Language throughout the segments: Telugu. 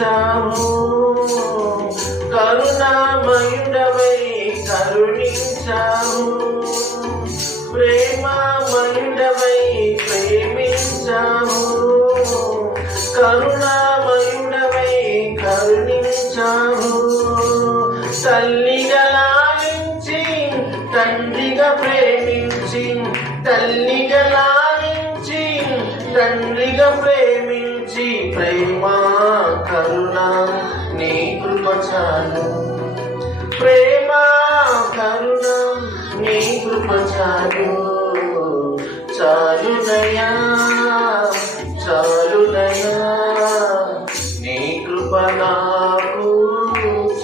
కరుణించావు, కరుణామయుడవై కరుణించావు, ప్రేమమయుడవై ప్రేమించావు, కరుణామయుడవై కరుణించావు. తల్లిగా లాలించి తండ్రిగా ప్రేమించి, తల్లిగా లాలించి తండ్రిగా ప్రేమించి, ప్రేమ కరుణ నీ కృప చాలు, ప్రేమ కరుణ నీ కృప చాలు, చాలునయా చాలునయా నీ కృప నాకు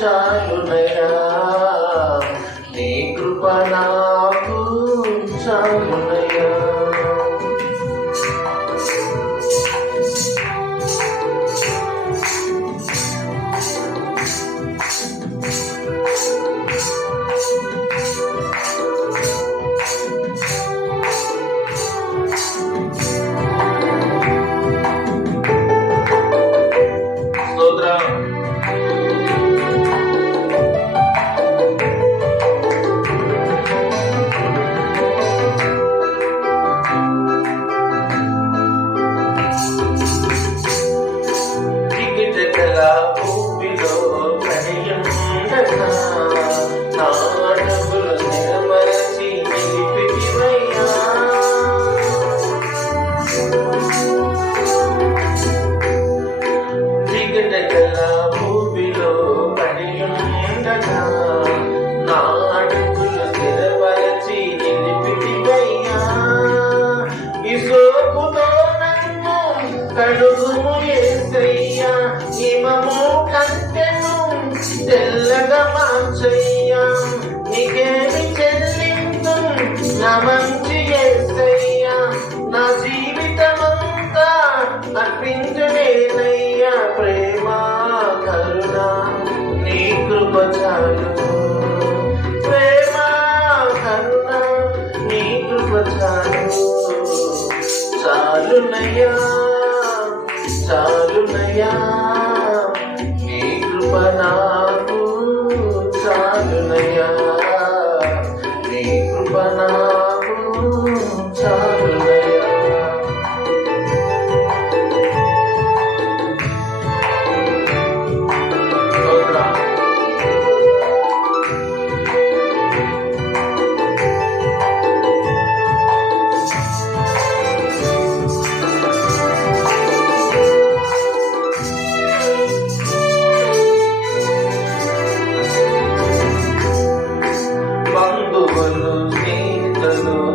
చాలునయా, నీ కృప నాకు చాలునయా. భూమిలో పడియుండగా నా అడుగులు నిలబరచి నిలిపితివయ్యా, దిగటగల భూమిలో పడియుండగా నా అడుగులు నిలబరచి నిలిపితివయ్యా, ఇసోపుతో నన్ను కడుగుము యేసయ్యా, హిమము కంటెను తెల్లగా మార్చయ్యా, నీకేమి చెల్లిందు నా మంచి యేసయ్యా, నా జీవితమంతా అర్పించలేనయ్యా, ప్రేమ కరుణ నీ కృప చాలు, ప్రేమ కరుణ నీ కృప చాలు, చాలునయ్యా చాలునయ్యా నీ కృప నాకు చాలునయ్యా, నీ కృప నాకు చాలునయ్యా.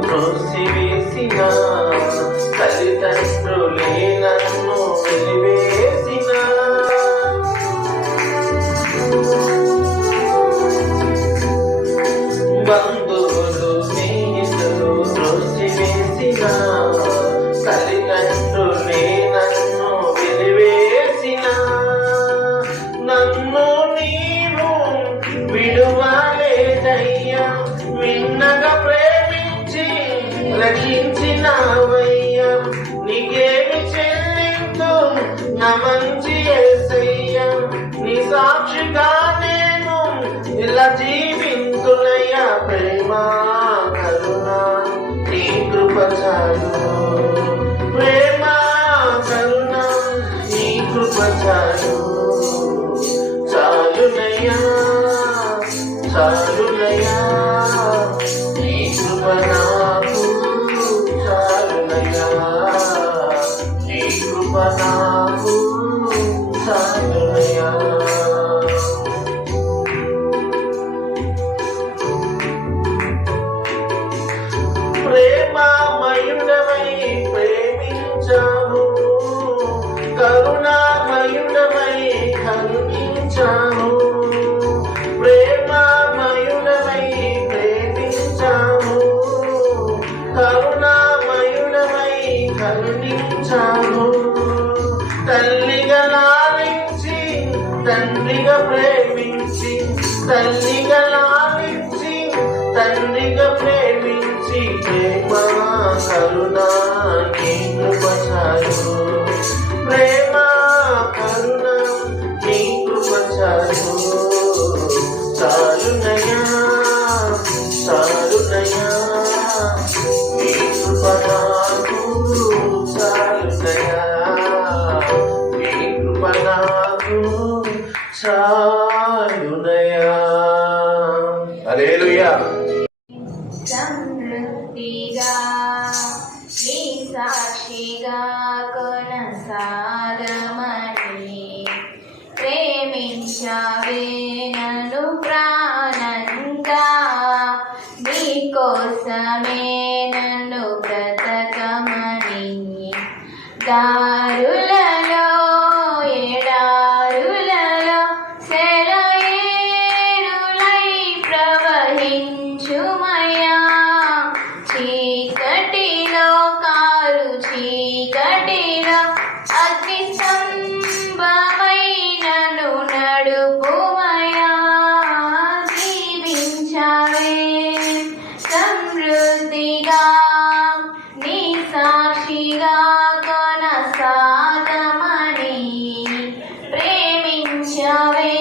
త్రోసివేసిన తల్లిదండ్రులే నన్ను వెలివేసిన, బంధువులు స్నేహితులు త్రోసివేసిన తల్లిదండ్రులే నన్ను వెలివేసిన, నన్ను నీవు విడువలేదయ్యా, విన్నగా రక్షించినావయ్యా, నీకేమి చెల్లిందు నా మంచి యేసయ్యా, నీ సాక్షిగా నేను ఇలా జీవింతునయ్యా, ప్రేమ కరుణ నీ కృప చాలు, ప్రేమ కరుణ నీ కృప చాలు, చాలునయ్యా చాలునయ్యా నీ కృప నాకు చాలునయ్యా, నీ కృప నాకు చాలునయ్యా. ప్రేమమయుడవై ప్రేమించావు, కరుణామయుడవై కరుణించావు, ప్రేమమయుడవై ప్రేమించావు, కరుణామయుడవై కరుణించావు, తల్లిగా లాలించి తండ్రిగా ప్రేమించి, తల్లిగా లాలించి తండ్రిగా ప్రేమించి, ప్రేమ కరుణ నీ కృప చాలు, ప్రేమ కరుణ ప్రేమించవే నన్ను ప్రాణంగా, నీకోసమే నన్ను బ్రతకమని. దారులలో ఎడారులలో సెలయేరులై ప్రవహించుమయ్యా, చీకటిలో కారు చీకటిలో అగ్ని స్తంభమై నన్ను నడుపుమయ్యా. దీవించవే సమృద్ధిగా, నీ సాక్షిగా కొనసాగమని. ప్రేమించవే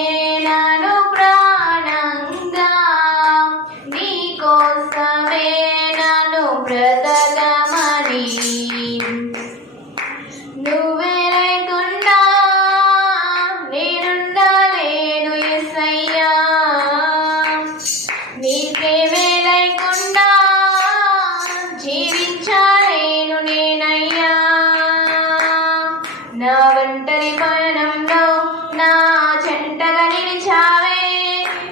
నన్ను ప్రాణంగా, నీకోసమే నన్ను బ్రతకమని. నువ్వే లేకుండా నేనుండలేను యేసయ్యా, నీ ప్రేమే లేకుండా జీవించలేను నేనయ్యా. నా ఒంటరి పయనంలో నా జంటగా నిలిచావే,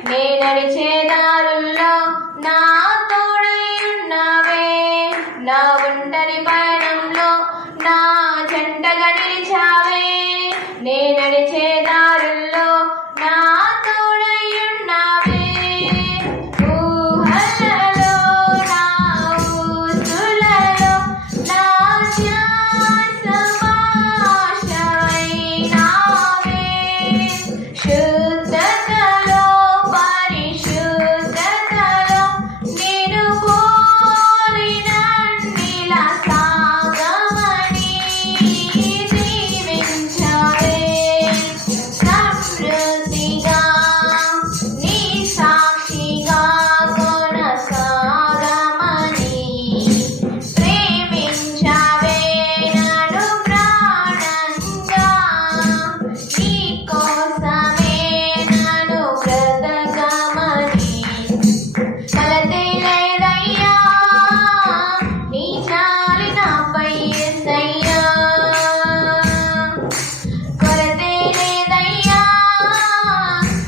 నే నడిచే దారుల్లో నా తోడై ఉన్నావే. నా ఒంటరి పయనంలో నా జంటగా నిలిచావే, నే నడిచే దారుల్లో నా తోడై ఉన్నావే. ఊహలలో నా ఊసులలో నా శ్వాసమాశమైనావే. శుద్ధతలో పరిశుద్ధతలో నిన్ను పోలినన్నిలా సాగమని. దీవించవే సమృద్ధిగా, నీ సాక్షిగా కొనసాగమని. ప్రేమించవే నన్ను ప్రాణంగా, నీకోసమే నన్ను బ్రతకమని. కలతే లేదయ్యా నీ జాలి నాపై యేసయ్యా, కొరతే లేదయ్యా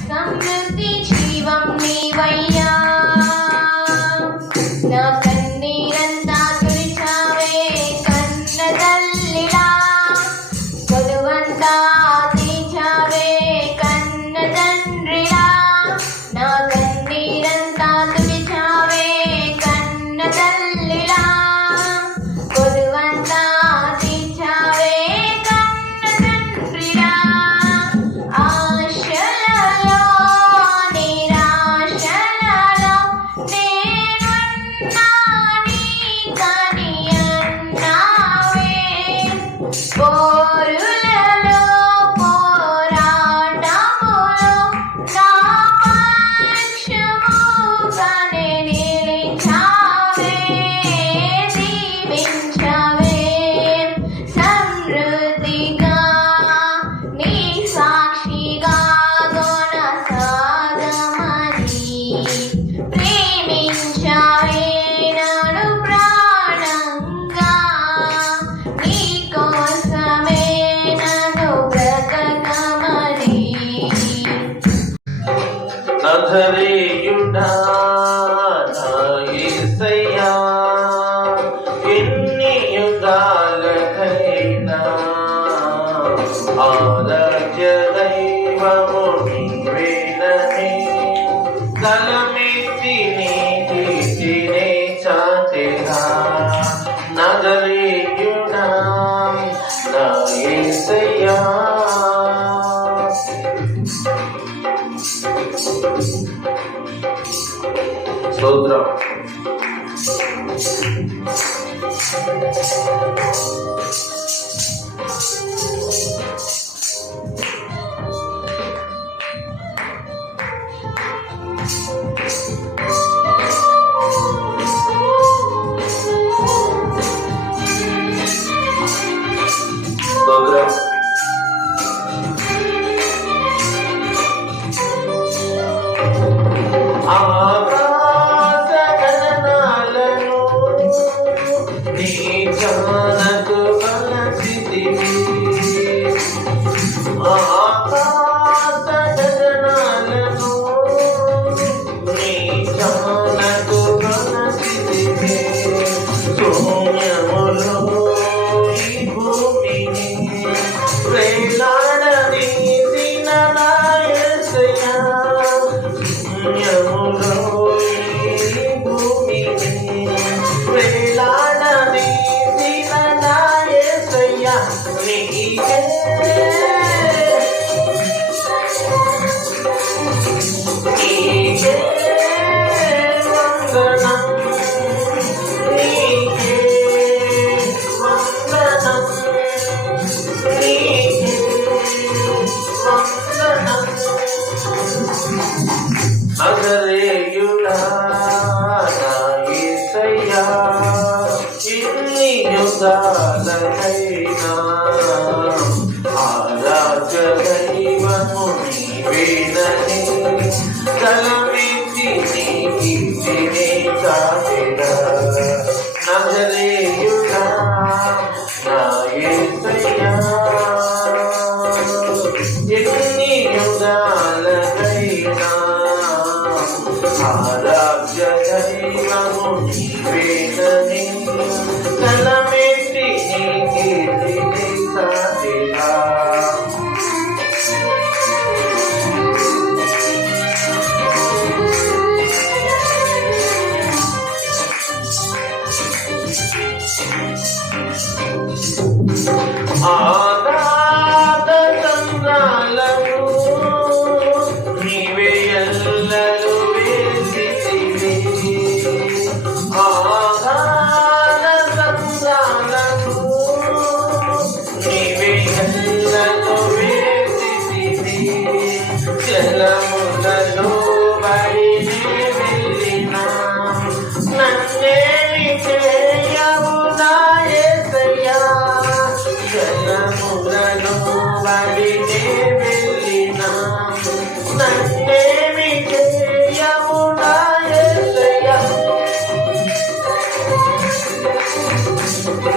సమృద్ధి జీవం నీవయ్యా. నా కన్నీరంతా తుడిచావే కన్న తల్లిలా, కొలువంతా తీర్చావే కన్న తండ్రిలా. నా కన్నీరంతా తుడిచావే కన్న తల్లిలా, కొలువంతా తీర్చావే కన్న తండ్రిలా. ఆశలలో నిరాశలలో నేనున్నా నీకని అన్నావే. పోరులలో పోరాటములో నా పక్షముగానే నిలిచావే. దీవించవే సమృద్ధిగా, నీ సాక్షిగా కొనసాగమని. ప్రేమించవే నన్ను ప్రాణంగా, నీకోసమే నన్ను బ్రతకమని. నజరేయుడా నా యేసయ్యా, ఎన్ని యుగాలకైనా ఆరాధ్య దైవము నీవేనని తలమెత్తి నీ కీర్తినే చాటెదా. నజరేయుడా నా యేసయ్యా. స్తోత్రం. స్తోత్రం. ఆకాశ గణనాలను నీ జ్ఞాన దైవము నీవేనని తలమెత్తి నీ కీర్తిని చాటెదా నజరేయుడా నా యేసయ్యా ఎన్ని యుగాలకైనా ఆరాధ్య దైవము నీవేనని తలమెత్తి నీ కీర్తిని చాటెదా ఆగాధ సంద్రాలకు నీవే ఎల్లలు వేసితివి ఆగాధ సంద్రాలకు నీవే ఎల్లలు వేసితివి జలములలో బడిని వెళ్ళినా నన్నేమి చేయవు నా యేసయ్యా జలములను బడిని వెళ్ళినా నన్నేమి చేయవు నా యేసయ్యా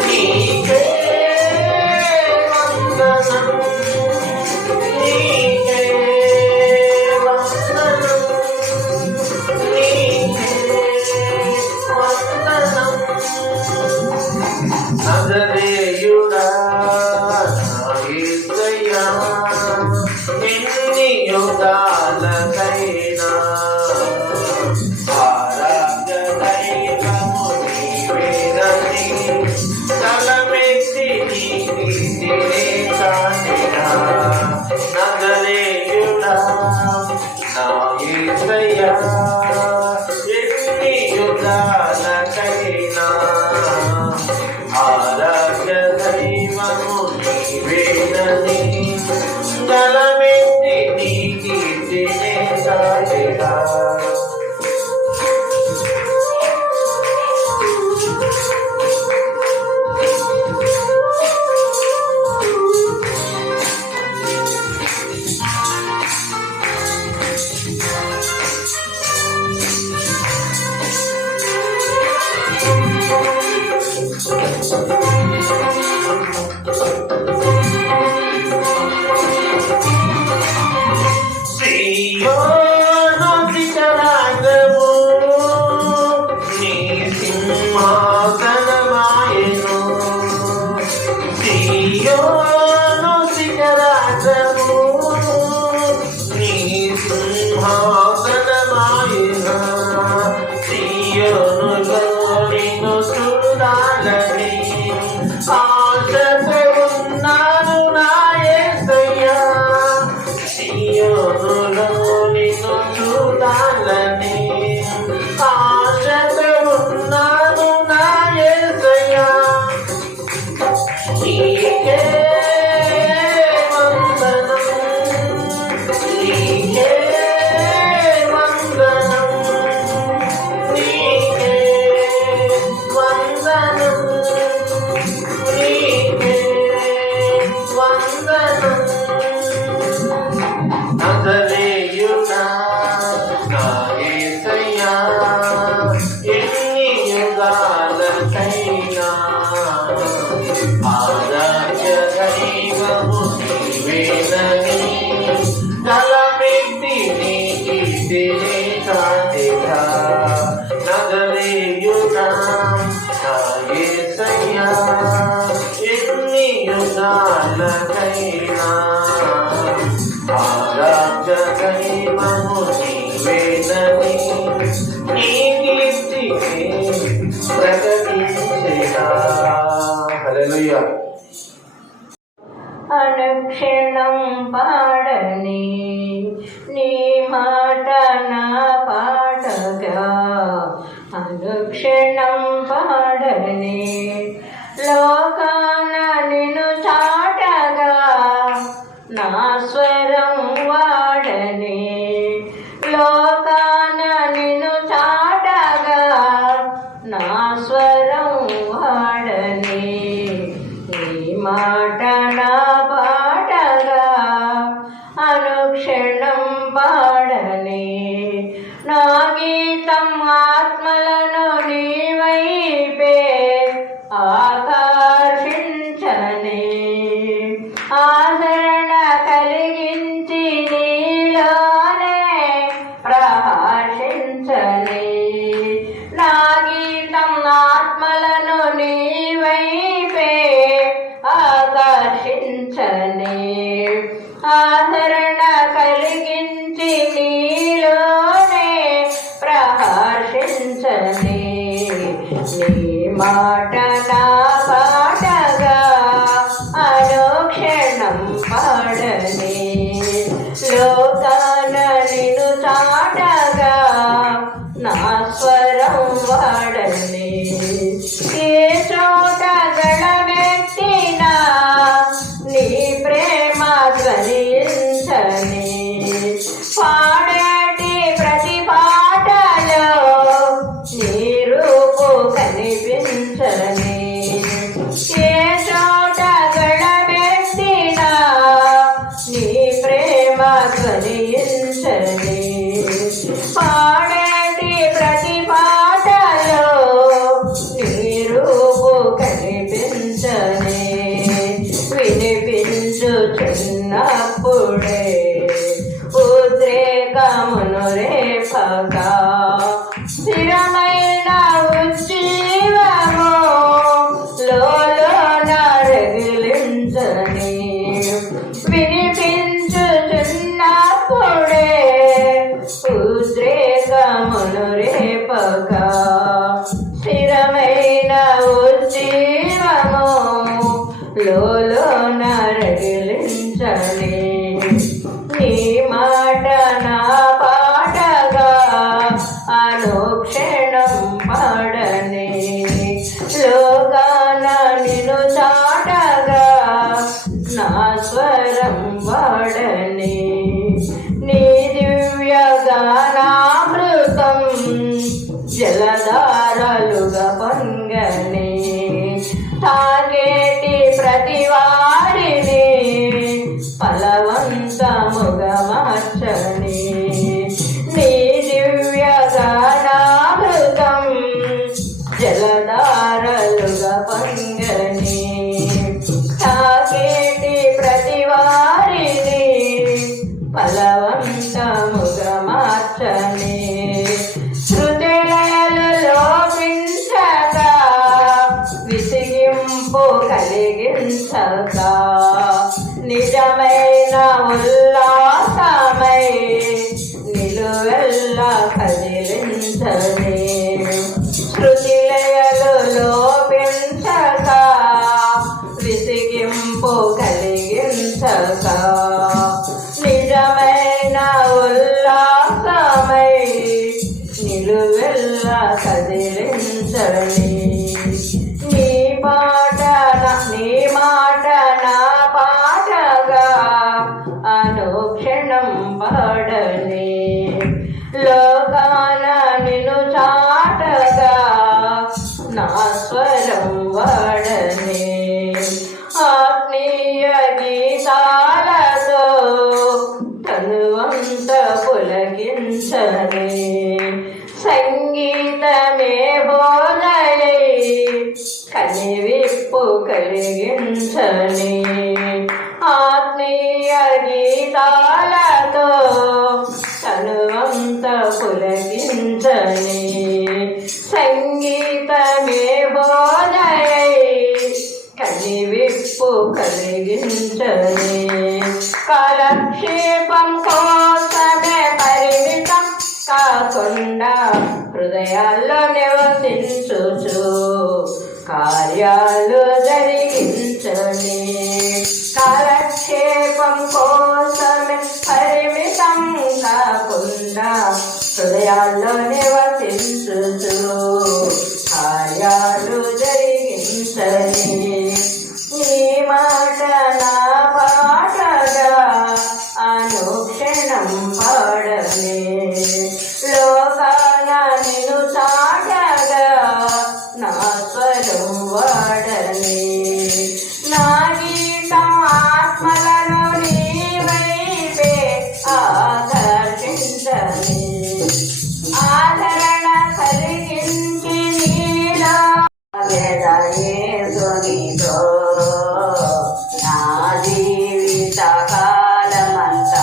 నీకే వందనం నీకే వందనం నీకే వందనం నజరేయుడా నా యేసయ్యా ఎన్ని యుగాలకైనా ఆరాధ్య దైవము నీవేనని తలమెత్తి నీ కీర్తిని చాటెదా నజరేయుడా నా యేసయ్యా ఎన్ని యుగాలకైనా ఆరాధ్య దైవము నీవేనని తలమెత్తి నీ కీర్తిని చాటెదా సీయోను శిఖరాగ్రము నీ సింహాసనమాయెను సీయోను శిఖరాగ్రము నీ సింహాసనమాయెను సీయోనులో నిన్ను చూడాలని ఆశతో ఉన్నాను నా యేసయ్యా సీయోనులో నిన్ను చూడాలని ఆశతో ఉన్నాను నా యేసయ్యా నీకే వందనం నీకే వందనం నీకే వందనం నీకే వందనం నజరేయుడా నా యేసయ్యా ఎన్ని యుగాలకైనా ఆరాధ్య దైవము నీవేనని తలమెత్తి నీ కీర్తిని చాటెదా నజరేయుడా నా యేసయ్యా ఎన్ని యుగాలకైనా ఆరాధ్య దైవము నీవేనని నీ కీర్తిని ప్రకటించెదా హల్లెలూయా అనుక్షణం పాడని నీ మాట నా పాటగా అనుక్షణం పాడని లోకాన నిన్ను చాటగా నా స్వరం వాడని లోకాన నిన్ను చాటగా నా స్వరం వాడని నీ మాట నా పాటగా ఆదరణ కలిగించి నీలోనే ప్రహర్షించని నీ మాట నా పాటగా అనుక్షణం పాడని లోకాన నిన్ను చాటగా నా స్వరం వాడని ఏ చోట గణమెత్తినా నీ ప్రేమ ధ్వనించని పాడేటి ప్రతి పాటలో నీ రూపు కనిపించని ఏ చోట గణమెత్తినా నీ ప్రేమ ధ్వనించని పాడేటి ప్రతి పాటలో నీ రూపు కనిపించని వినిపించుచున్నప్పుడే ఉద్రేకమును రేపగా స్థిరమైన ఉజ్జీవము లోలోన రగిలించని వినిపించుచున్నప్పుడే ఉద్రేకమును రేపగా స్థిరమైన ఉజ్జీవము లోలోన రగిలించని నీ మాట నా పాటగా అనుక్షణం పాడని లోకాన నిన్ను చాటగా నా స్వరం వాడని నీ దివ్య గానామృతం జలధారలుగా పొంగని తాగేటి ప్రతి వారిని ఫలవంతముగా మార్చని నీ దివ్య గానామృతం జలధారలుగా పొంగని తాగేటి ప్రతి వారిని ఫలవంతముగా మార్చని శృతులయలు లోపించగా విసిగింపు కలిగించగా నిజమైన ఉల్లాసమై నిలువెల్లా కదిలించని శృతిలయలు లోపించగా విసిగింపు కలిగించగా నిజమైన ఉల్లాసమై నిలువెల్లా కదిలించని నీ మాట నా పాటగా అనుక్షణం పాడని లోకాన నిన్ను చాటగా నా స్వరం వాడని ఆత్మీయ గీతాలతో తనువంత పులకించని సంగీతమే బోధయై కనివిప్పు కలిగించని ఆత్మీయ గీతాలతో తనువంత పులకించని సంగీతమే బోధయై కనివిప్పు కలిగించని కాలక్షేపం కోసమే పరిమితం కాకుండా హృదయాల్లో నివసించుచు కార్యాలు జరిగించని కాలక్షేపం కోసమే పరిమితం కాకుండా హృదయాల్లో నివసించుచు కార్యాలు జరిగించని నీ మాట నా పాటగా అనుక్షణం పాడని లోకాన నిన్ను చాటగా నా స్వరం వాడని నా గీతం ఆత్మలను నీ వైపే ఆకర్షించని ఆదరణ కలిగించి నీలో యేసునితో నా జీవిత కాలమంతా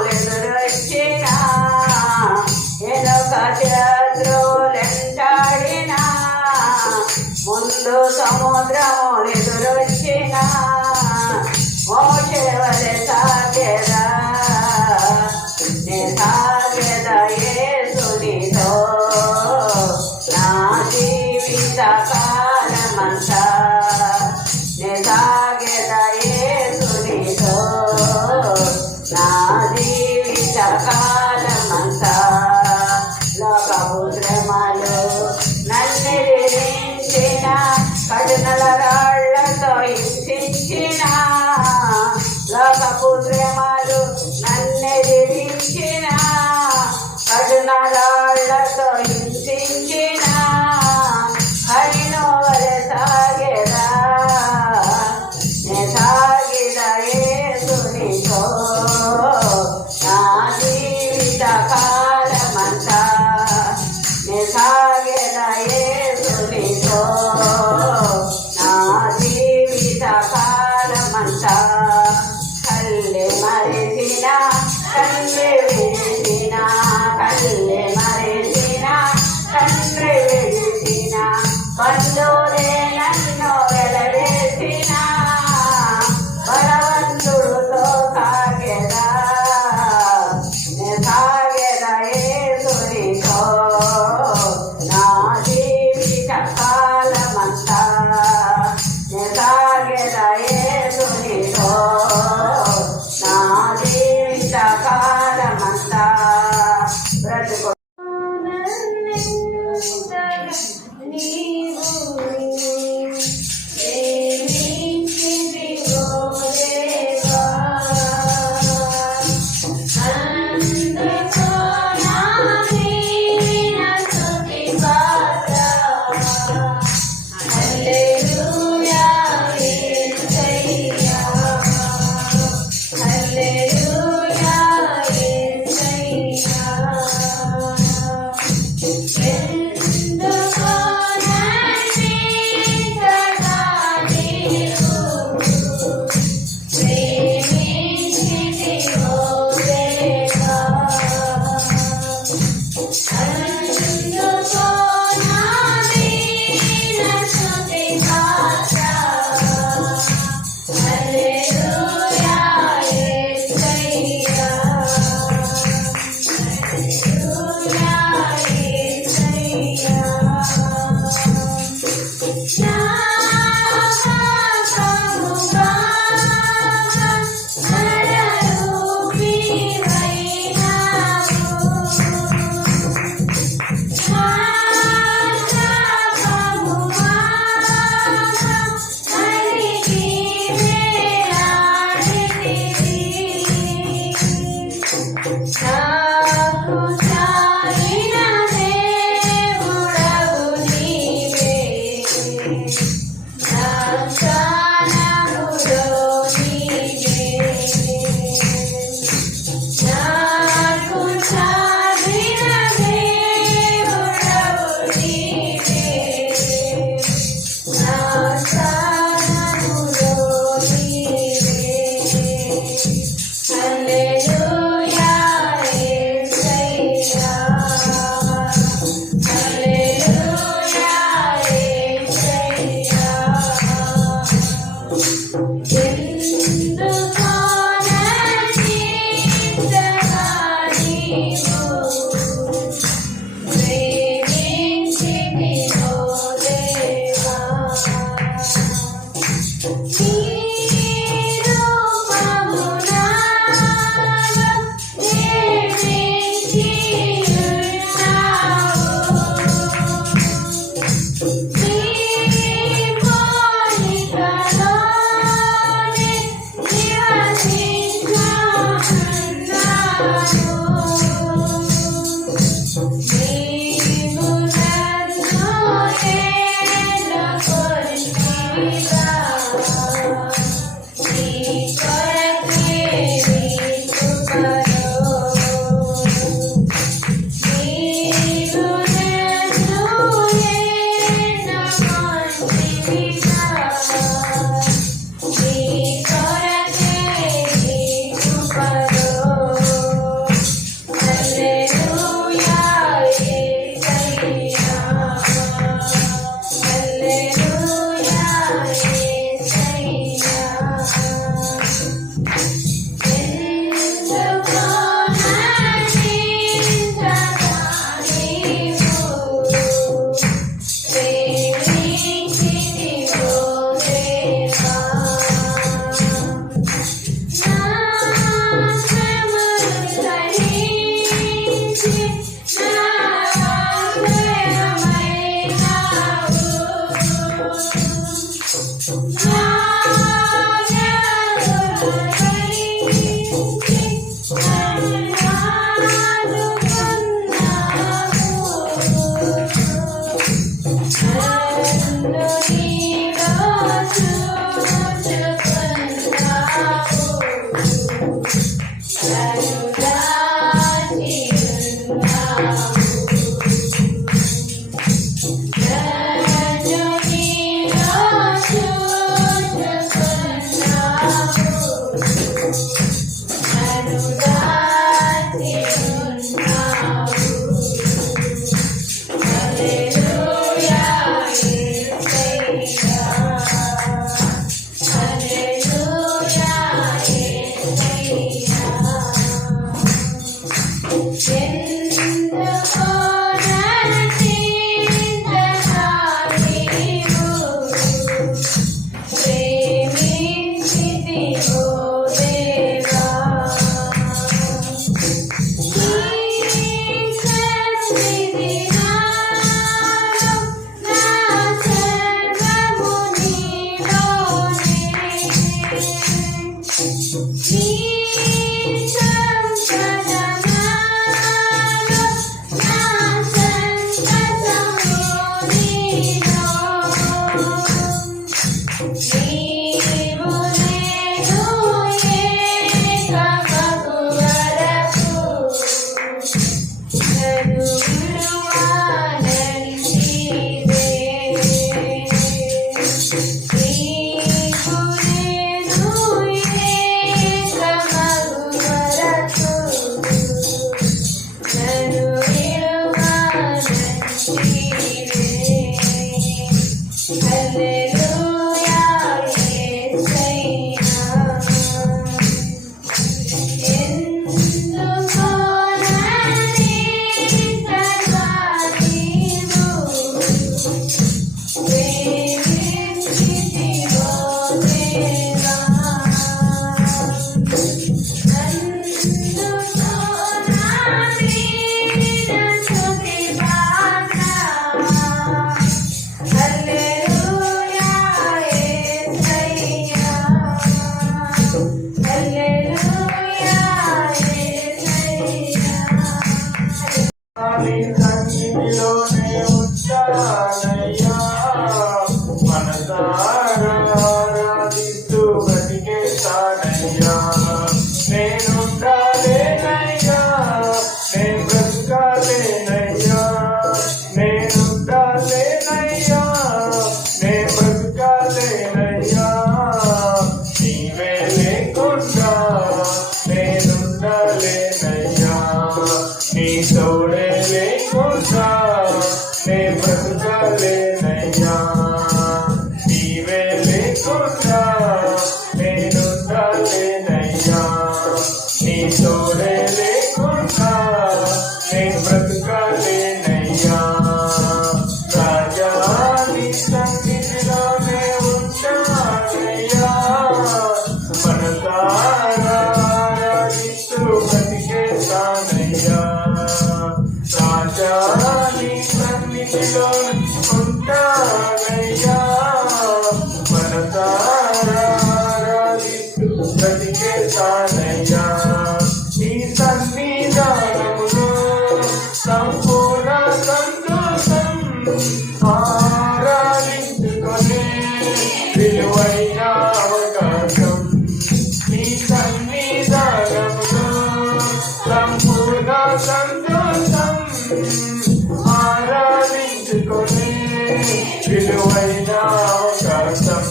సముద్రములెదురొచ్చినా ఎనుక శత్రువులెంటాడినా ముందు సముద్రములెదురొచ్చినా మోషే వలె సాగెదా నే సాగెద యేసునితో నా జీవిత కాలమంతా నే సాగెద యేసునితో నా జీవిత కాలమంతా లోకపు శ్రమలు నన్నెదిరించిన కఠినల రాళ్లతో హింసించిన లోకపు శ్రమలు నన్నెదిరించిన కఠిన రాళ్లతో హింసించిన హరిను వలె సాగెదా నే సాగిద యేసునితో నా జీవిత కాలమంతా నే సాగెద యేసునితో నా జీవిత కాలమంతా కల్లె మరిచిన కల్లె విడిచిన కల్లె మరిచిన తండ్రి విడిచిన బంధువులే నన్ను వెలవేసిన బలవంతుడుతో సాగెదా నే సాగెద యేసునితో నా జీవిత కాలమంతా నే సాగెద యేసునితో నా జీవిత కాలమంతా బ్రతుకు నీవు ప్రేమించితివో దేవా అందుకో నా దీన స్తుతి పాత్ర హల్లెలూయా యేసయ్యా హల్లెలూయా యేసయ్యా ఎందుకో నన్నింతగా నీవు ప్రేమించితివో దేవా అందుకో నా దీన స్తుతి పాత్ర హల్లెలూయా యేసయ్యా హల్లెలూయా యేసయ్యా నా పాపముగా నాకు చాలిన దేవుడవు నీవే నా ప్రాణములో నీవే నాకు చాలిన దేవుడవు నీవే నా ప్రాణములో నీవే హల్లెలూయా యేసయ్యా హల్లెలూయా యేసయ్యా ఎందుకో నన్నింతగా నీవు ప్రేమించితివో దేవా నీ రూపము నాలో సన్నిధిలోనే ఉంటానయ్యా మనసారా ఆరాధిస్తూ బ్రతికేస్తానయ్యా నేనుండాలేనయ్యా నేను బ్రతకాలేనయ్యా నేనుండాలేనయ్యా నేను బ్రతకాలేనయ్యా నీవే లేకుండా నేనుండాలేనయ్యా నీ తోడే లేకుండా నే బ్రతకాలేనయ్యా నీవే లేకుండా నేనుండాలేనయ్యా నీ తోడే లేకుండా నే బ్రతకాలేనయ్యా రాజా నీ సన్నిధిలోనే ఉంటానయ్యా మనసారా ఆరాధిస్తూ బ్రతికేస్తానయ్యా రాజా నీ సన్నిధిలో ఉంటానయ్యా మనసారా ఆరాధిస్తూ బ్రతికేస్తానయ్యా నీ సన్నిధానములో సంపూర్ణ సంతోషం ఆరాధించుకొని విలువైన అవకాశం నీ సన్నిధానములో సంపూర్ణ సంతోషం ఆరాధించుకొని విలువైన అవకాశం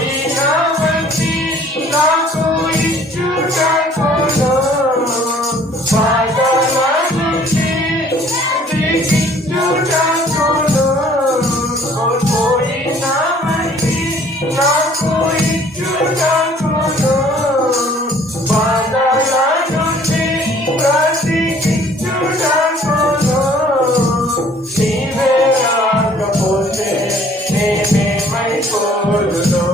కోల్పోయినవన్నీ నాకు ఇచ్చుటకును బాధల నుండి దిగించుటకును కోల్పోయినవన్నీ నాకు ఇచ్చుటకును బాధల నుండి బ్రతికించుటకును నీవే రాకపోతే నేనేమైపోదును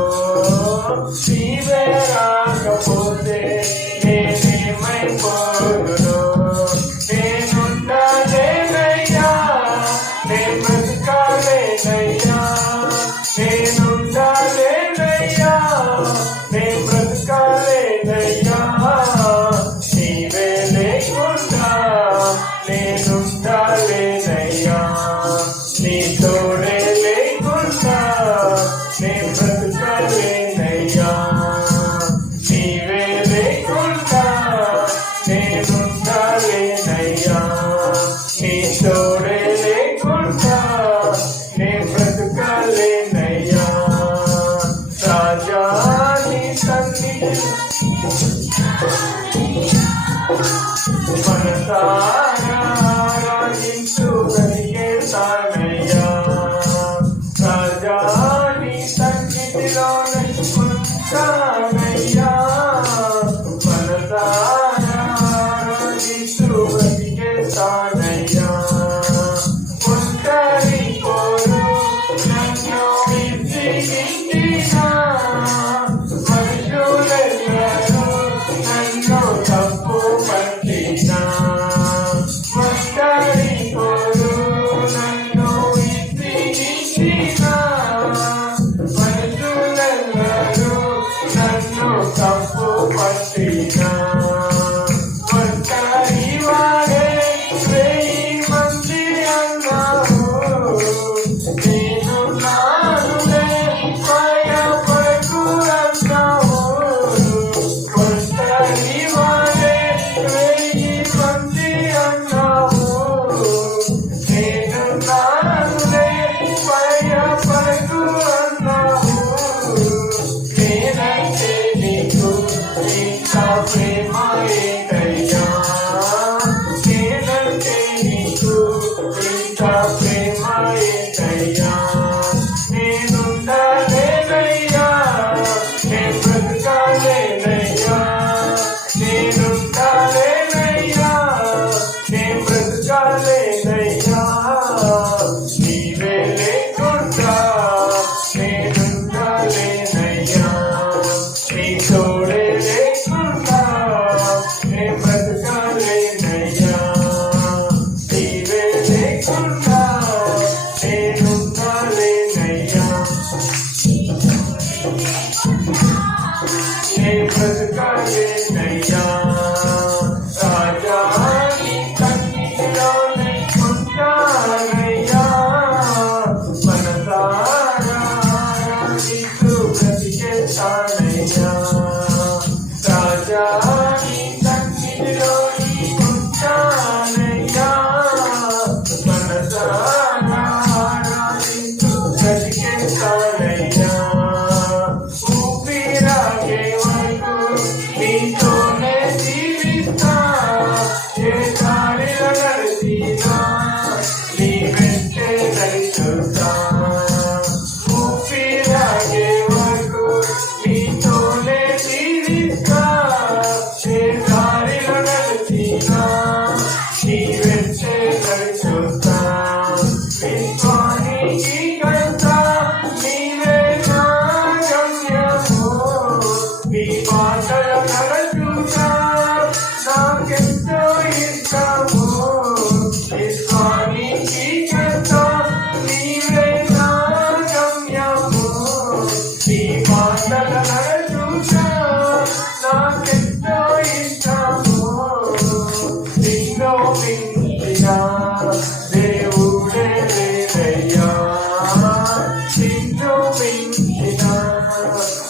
ప్రేమ ఏకయ్యా నేనంటే నీకు ఇంత ప్రేమ ఏకయ్యా నేనుండలేనయ్యా నేను బ్రతకాలేనయ్యా నేనుండలేనయ్యా నేను బ్రతకాలేనయ్యా నీవే లేకుండా నేనుండలేనయ్యా నీ తోడే లేకుండా నేను బ్రతకాలేనయ్యా నీవే లేకుండా నేనుండలేనయ్యా నేను బ్రతకాలేనయ్యా రాజా నీ కన్నిలోనే ఉంటానయ్యా మనసారా నీకు బ్రతికేస్తానయ్యా రాజా నీ కన్నిలోనే ఉంటానయ్యా మనసారా నీకు బ్రతికేస్తానయ్యా ఊపిరాగే వరకు నీతోనే జీవిస్తా ఏ దారిలో నడిచినా నీ వెంటే నడుచుతా ఊపిరాగే వరకు నీతోనే జీవిస్తా ఏ దారిలో నడిచినా నీ వెంటే నడుచుతా విశ్వానికి కర్త నీవే నా గమ్యము నీ మాటల నడుచుతా నాకెంతో ఇష్టము విశ్వానికి కర్త నీవే నా గమ్యము నీ మాటల నడుచుతా నాకెంతో ఇష్టము నిన్ను మించిన దేవుడే లేదయ్యా నిన్ను మించిన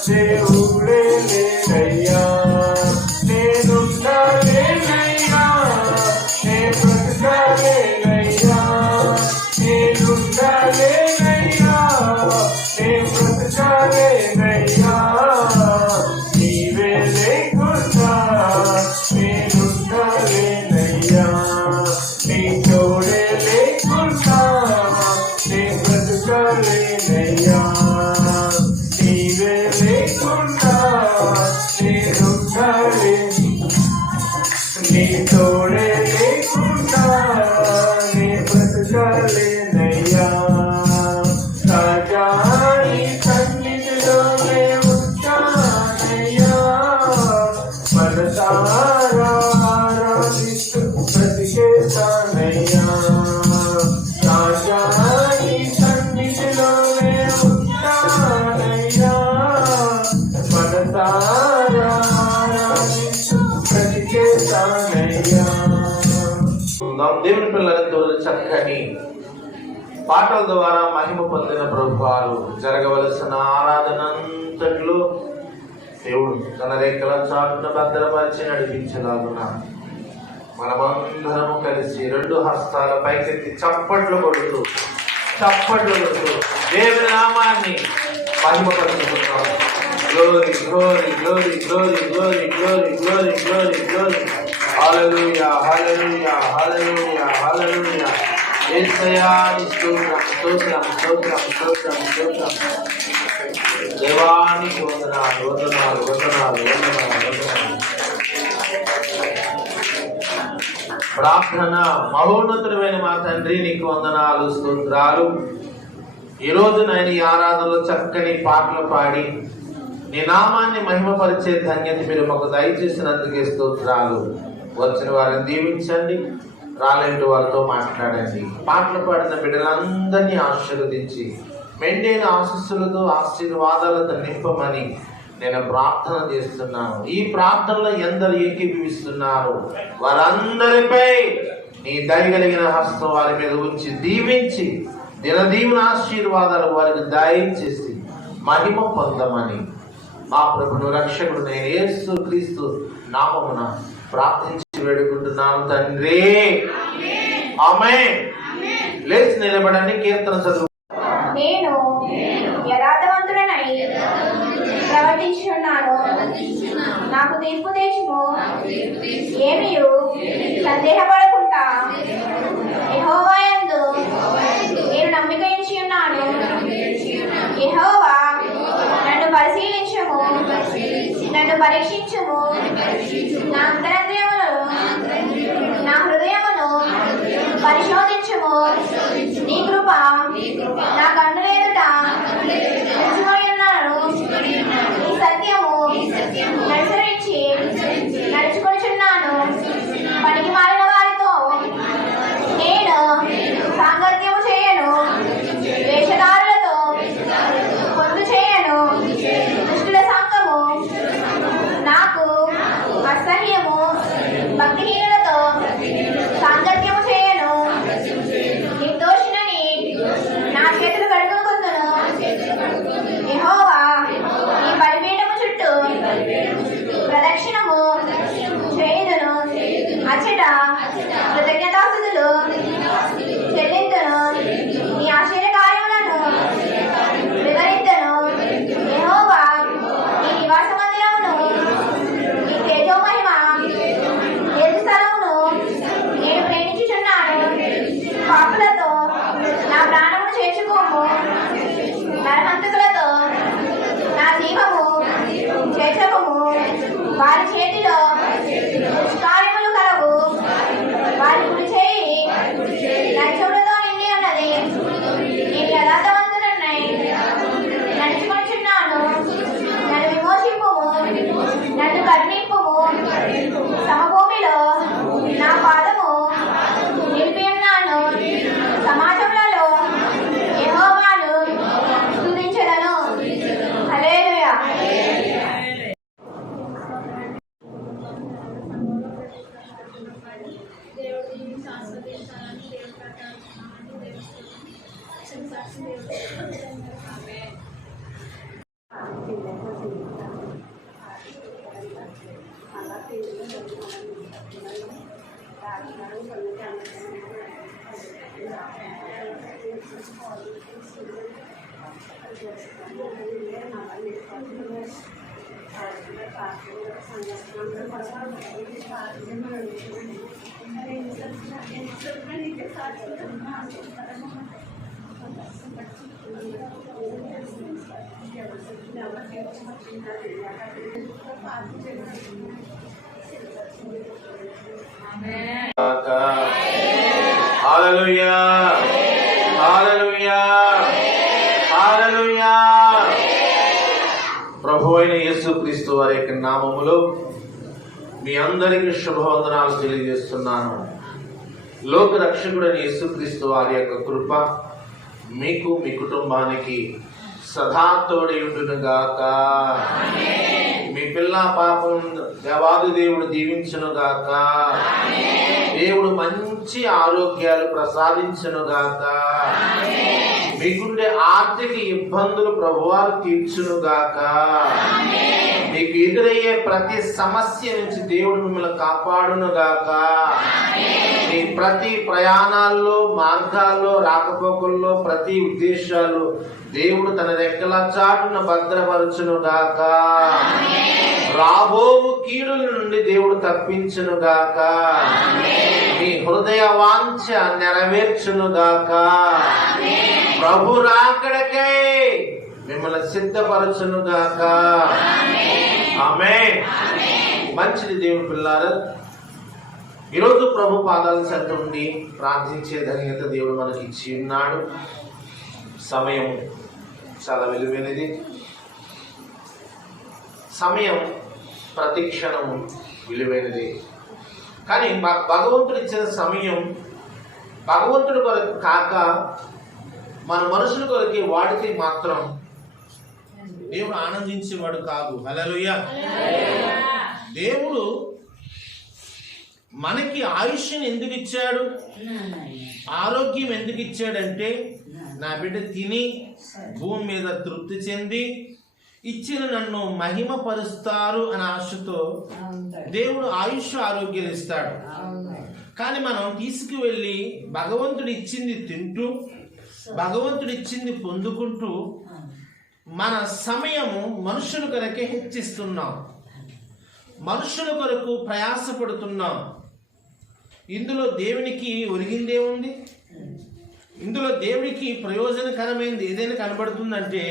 దేవుడే లేదయ్యా నేనుండలేనయ్యా నే బ్రతకలేనయ్యా నేనుండలేనయ్యా నే బ్రతకలేనయ్యా నీవే లేకుండా నేనుండలేనయ్యా నీ తోడే లేకుండా నే బ్రతకలేనయ్యా నీవే లేకుండా నేనుండలేను నీ తోడే లేకుండా నే బ్రతకలేనయ్యా రాజా నీ సన్నిధిలోనే ఉంటానయ్యా మనసారా ఆరాధిస్తూ బ్రతికేస్తానయ్యా రాజా నీ సన్నిధిలోనే ఉంటానయ్యా మనసారా ఆరాధిస్తూ బ్రతికేస్తానయ్యా దేవుని పిల్లలతో చక్కని పాటల ద్వారా మహిమ పొందిన ప్రభువారు జరగవలసిన ఆరాధన అంతట్లో దేవుడు తన రేఖల చాటున భద్రపరిచి నడిపించలాగున మనమందరము కలిసి రెండు హస్తాల పైకెత్తి చప్పట్లు కొడుతూ దేవుని నామాన్ని మహిమపరుచుకుంటాం. Glory glory glory glory glory glory glory glory glory hallelujah hallelujah hallelujah hallelujah యేసయ్యా నీ స్తోత్రం స్తోత్రం స్తోత్రం స్తోత్రం స్తోత్రం దేవానికి వందనాలు వందనాలు వందనాలు వందనాలు వందనాలు. ప్రార్థన మహోన్నతుడమైన మా తండ్రి నీకు వందనాలు స్తోత్రాలు. ఈరోజు నేను ఈ ఆరాధనలో చక్కని పాటలు పాడి నీ నామాన్ని మహిమపరిచే ధన్యత మీరు మాకు దయచేసినందుకే స్తోత్రాలు. వచ్చిన వారిని దీవించండి, రాలేంటి వారితో మాట్లాడండి. పాటలు పాడిన బిడ్డలందరినీ ఆశీర్వదించి మెండైన ఆశీస్సులతో ఆశీర్వాదాలతో నింపమని నేను ప్రార్థన చేస్తున్నాను. ఈ ప్రార్థనలో ఎందరు ఏకీభవిస్తున్నారు వారందరిపై నీ దయగలిగిన హస్తం వారి మీద ఉంచి దీవించి దినదీవున ఆశీర్వాదాలు వారికి దయచేసి మహిమ పొందమని మా ప్రభును రక్షకుడు నేను యేసు క్రీస్తు నామమున ప్రార్థించి వేడుకుంటున్నాను తండ్రి. ఆమేన్. లేచి నిలబడండి, కీర్తన చదువు. నేను యథార్థవంతుడనై ప్రవర్తించున్నాను, నాకు తీర్పు తెచ్చుము. ఏమియు సందేహపడకుండా యెహోవా యందు నేను నమ్మిక ఉంచి ఉన్నాను. యెహోవా నన్ను పరిశీలించుము, నన్ను పరీక్షించుము. నా అంతరంద్రియమును నా హృదయమును పరిశోధించుము. నీ కృప నా కన్నుల ఎదుట ఉంచుకొని ఉన్నాను. నీ సత్యము అనుసరించి నడుచుకొనిచున్నాను. పనికి మారిన వారితో నేను సాంగత్యము చేయను. వేషధారులతో పొందు చేయను. దుష్టుల సంఘము నాకు అసహ్యము. భక్తిహీనులతో సాంగత్యము చేయను. నిర్దోషినని నా చేతులు కడుగుకుందును. యెహోవా నీ బలిపీఠము చుట్టూ ప్రదక్షిణము చేయుదును. అచ్చట కృతజ్ఞతాస్తుతులు చెల్లింతును. నీ ఆశ్చర్య కార్యములను వివరింతును. యెహోవా నీ నివాస మందిరమును, నీ తేజో మహిమ ఎదు స్థలమును నేను ప్రేమించుచున్నాను. పాపులతో నా ప్రాణమును చేర్చుకోము. నరహంతకులతో నా జీవము చేర్చకము. వారి చేతిలో దుష్కార్యములు కలవు. వారి కుడి చేయి లంచములతో నిండి ఉన్నది. నేను యథార్థవంతుడనై నడుచుకొనిచున్నాను. నన్ను విమోచింపుము, నన్ను కరుణింపుము. సమభూమిలో నా పాదము నిలిపి ఉన్నాను. సమాజములలో యెహోవాను స్తుతించెదను. హల్లెలూయా. హల్లెలూయా, హల్లెలూయా, హల్లెలూయా. ప్రభువైన యేసుక్రీస్తు వారి యొక్క నామములో మీ అందరికీ శుభవందనాలు తెలియజేస్తున్నాను. లోక రక్షకుడైన యేసుక్రీస్తు వారి యొక్క కృప మీకు, మీ కుటుంబానికి సదా తోడై ఉండును గాక. మీ పిల్ల పాపం దేవాది దేవుడు దీవించును గాక. దేవుడు మంచి ఆరోగ్యాలు ప్రసాదించును గాక. మీకుండే ఆర్థిక ఇబ్బందులు ప్రభువారు తీర్చును గాక. మీకు ఎదురయ్యే ప్రతి సమస్య నుంచి దేవుడు మిమ్మల్ని కాపాడును గాక. మీ ప్రతి ప్రయాణాల్లో, మార్గాల్లో, రాకపోకల్లో, ప్రతి ఉద్దేశాలు దేవుడు తన రెక్కల చాటున భద్రపరచును గాక. రాబోవు కీడుల నుండి దేవుడు తప్పించును గాక. మీ హృదయ వాంఛ నెరవేర్చును గాక. ప్రభు రాకడకై మిమ్మల్ని సిద్ధపరచును గాక. ఆమేన్. మంచిది దేవుని పిల్లారా, ఈరోజు ప్రభు పాదాల చెంత ఉండి ప్రార్థించే ధన్యత దేవుడు మనకి ఇచ్చి ఉన్నాడు. సమయం చాలా విలువైనది. సమయం ప్రతి క్షణం విలువైనది. కానీ భగవంతుడు ఇచ్చిన సమయం భగవంతుడి కొరకు కాక మన మనుషుల కొరకి వాడితే మాత్రం దేవుడు ఆనందించేవాడు కాదు. హల్లెలూయా. దేవుడు మనకి ఆయుష్ని ఎందుకు ఇచ్చాడు, ఆరోగ్యం ఎందుకు ఇచ్చాడంటే నా బిడ్డ తిని భూమి మీద తృప్తి చెంది ఇచ్చిన నన్ను మహిమపరుస్తారు అనే ఆశతో దేవుడు ఆయుష్ ఆరోగ్యాలు ఇస్తాడు. కానీ మనం తీసుకువెళ్ళి భగవంతుడు ఇచ్చింది తింటూ, భగవంతుడు ఇచ్చింది పొందుకుంటూ మన సమయము మనుషుల కొరకే హెచ్చిస్తున్నాం. మనుషుల కొరకు ప్రయాసపడుతున్నాం. ఇందులో దేవునికి ఒరిగిందే ఉంది? ఇందులో దేవునికి ప్రయోజనకరమైనది ఏదైనా కనబడుతుందంటే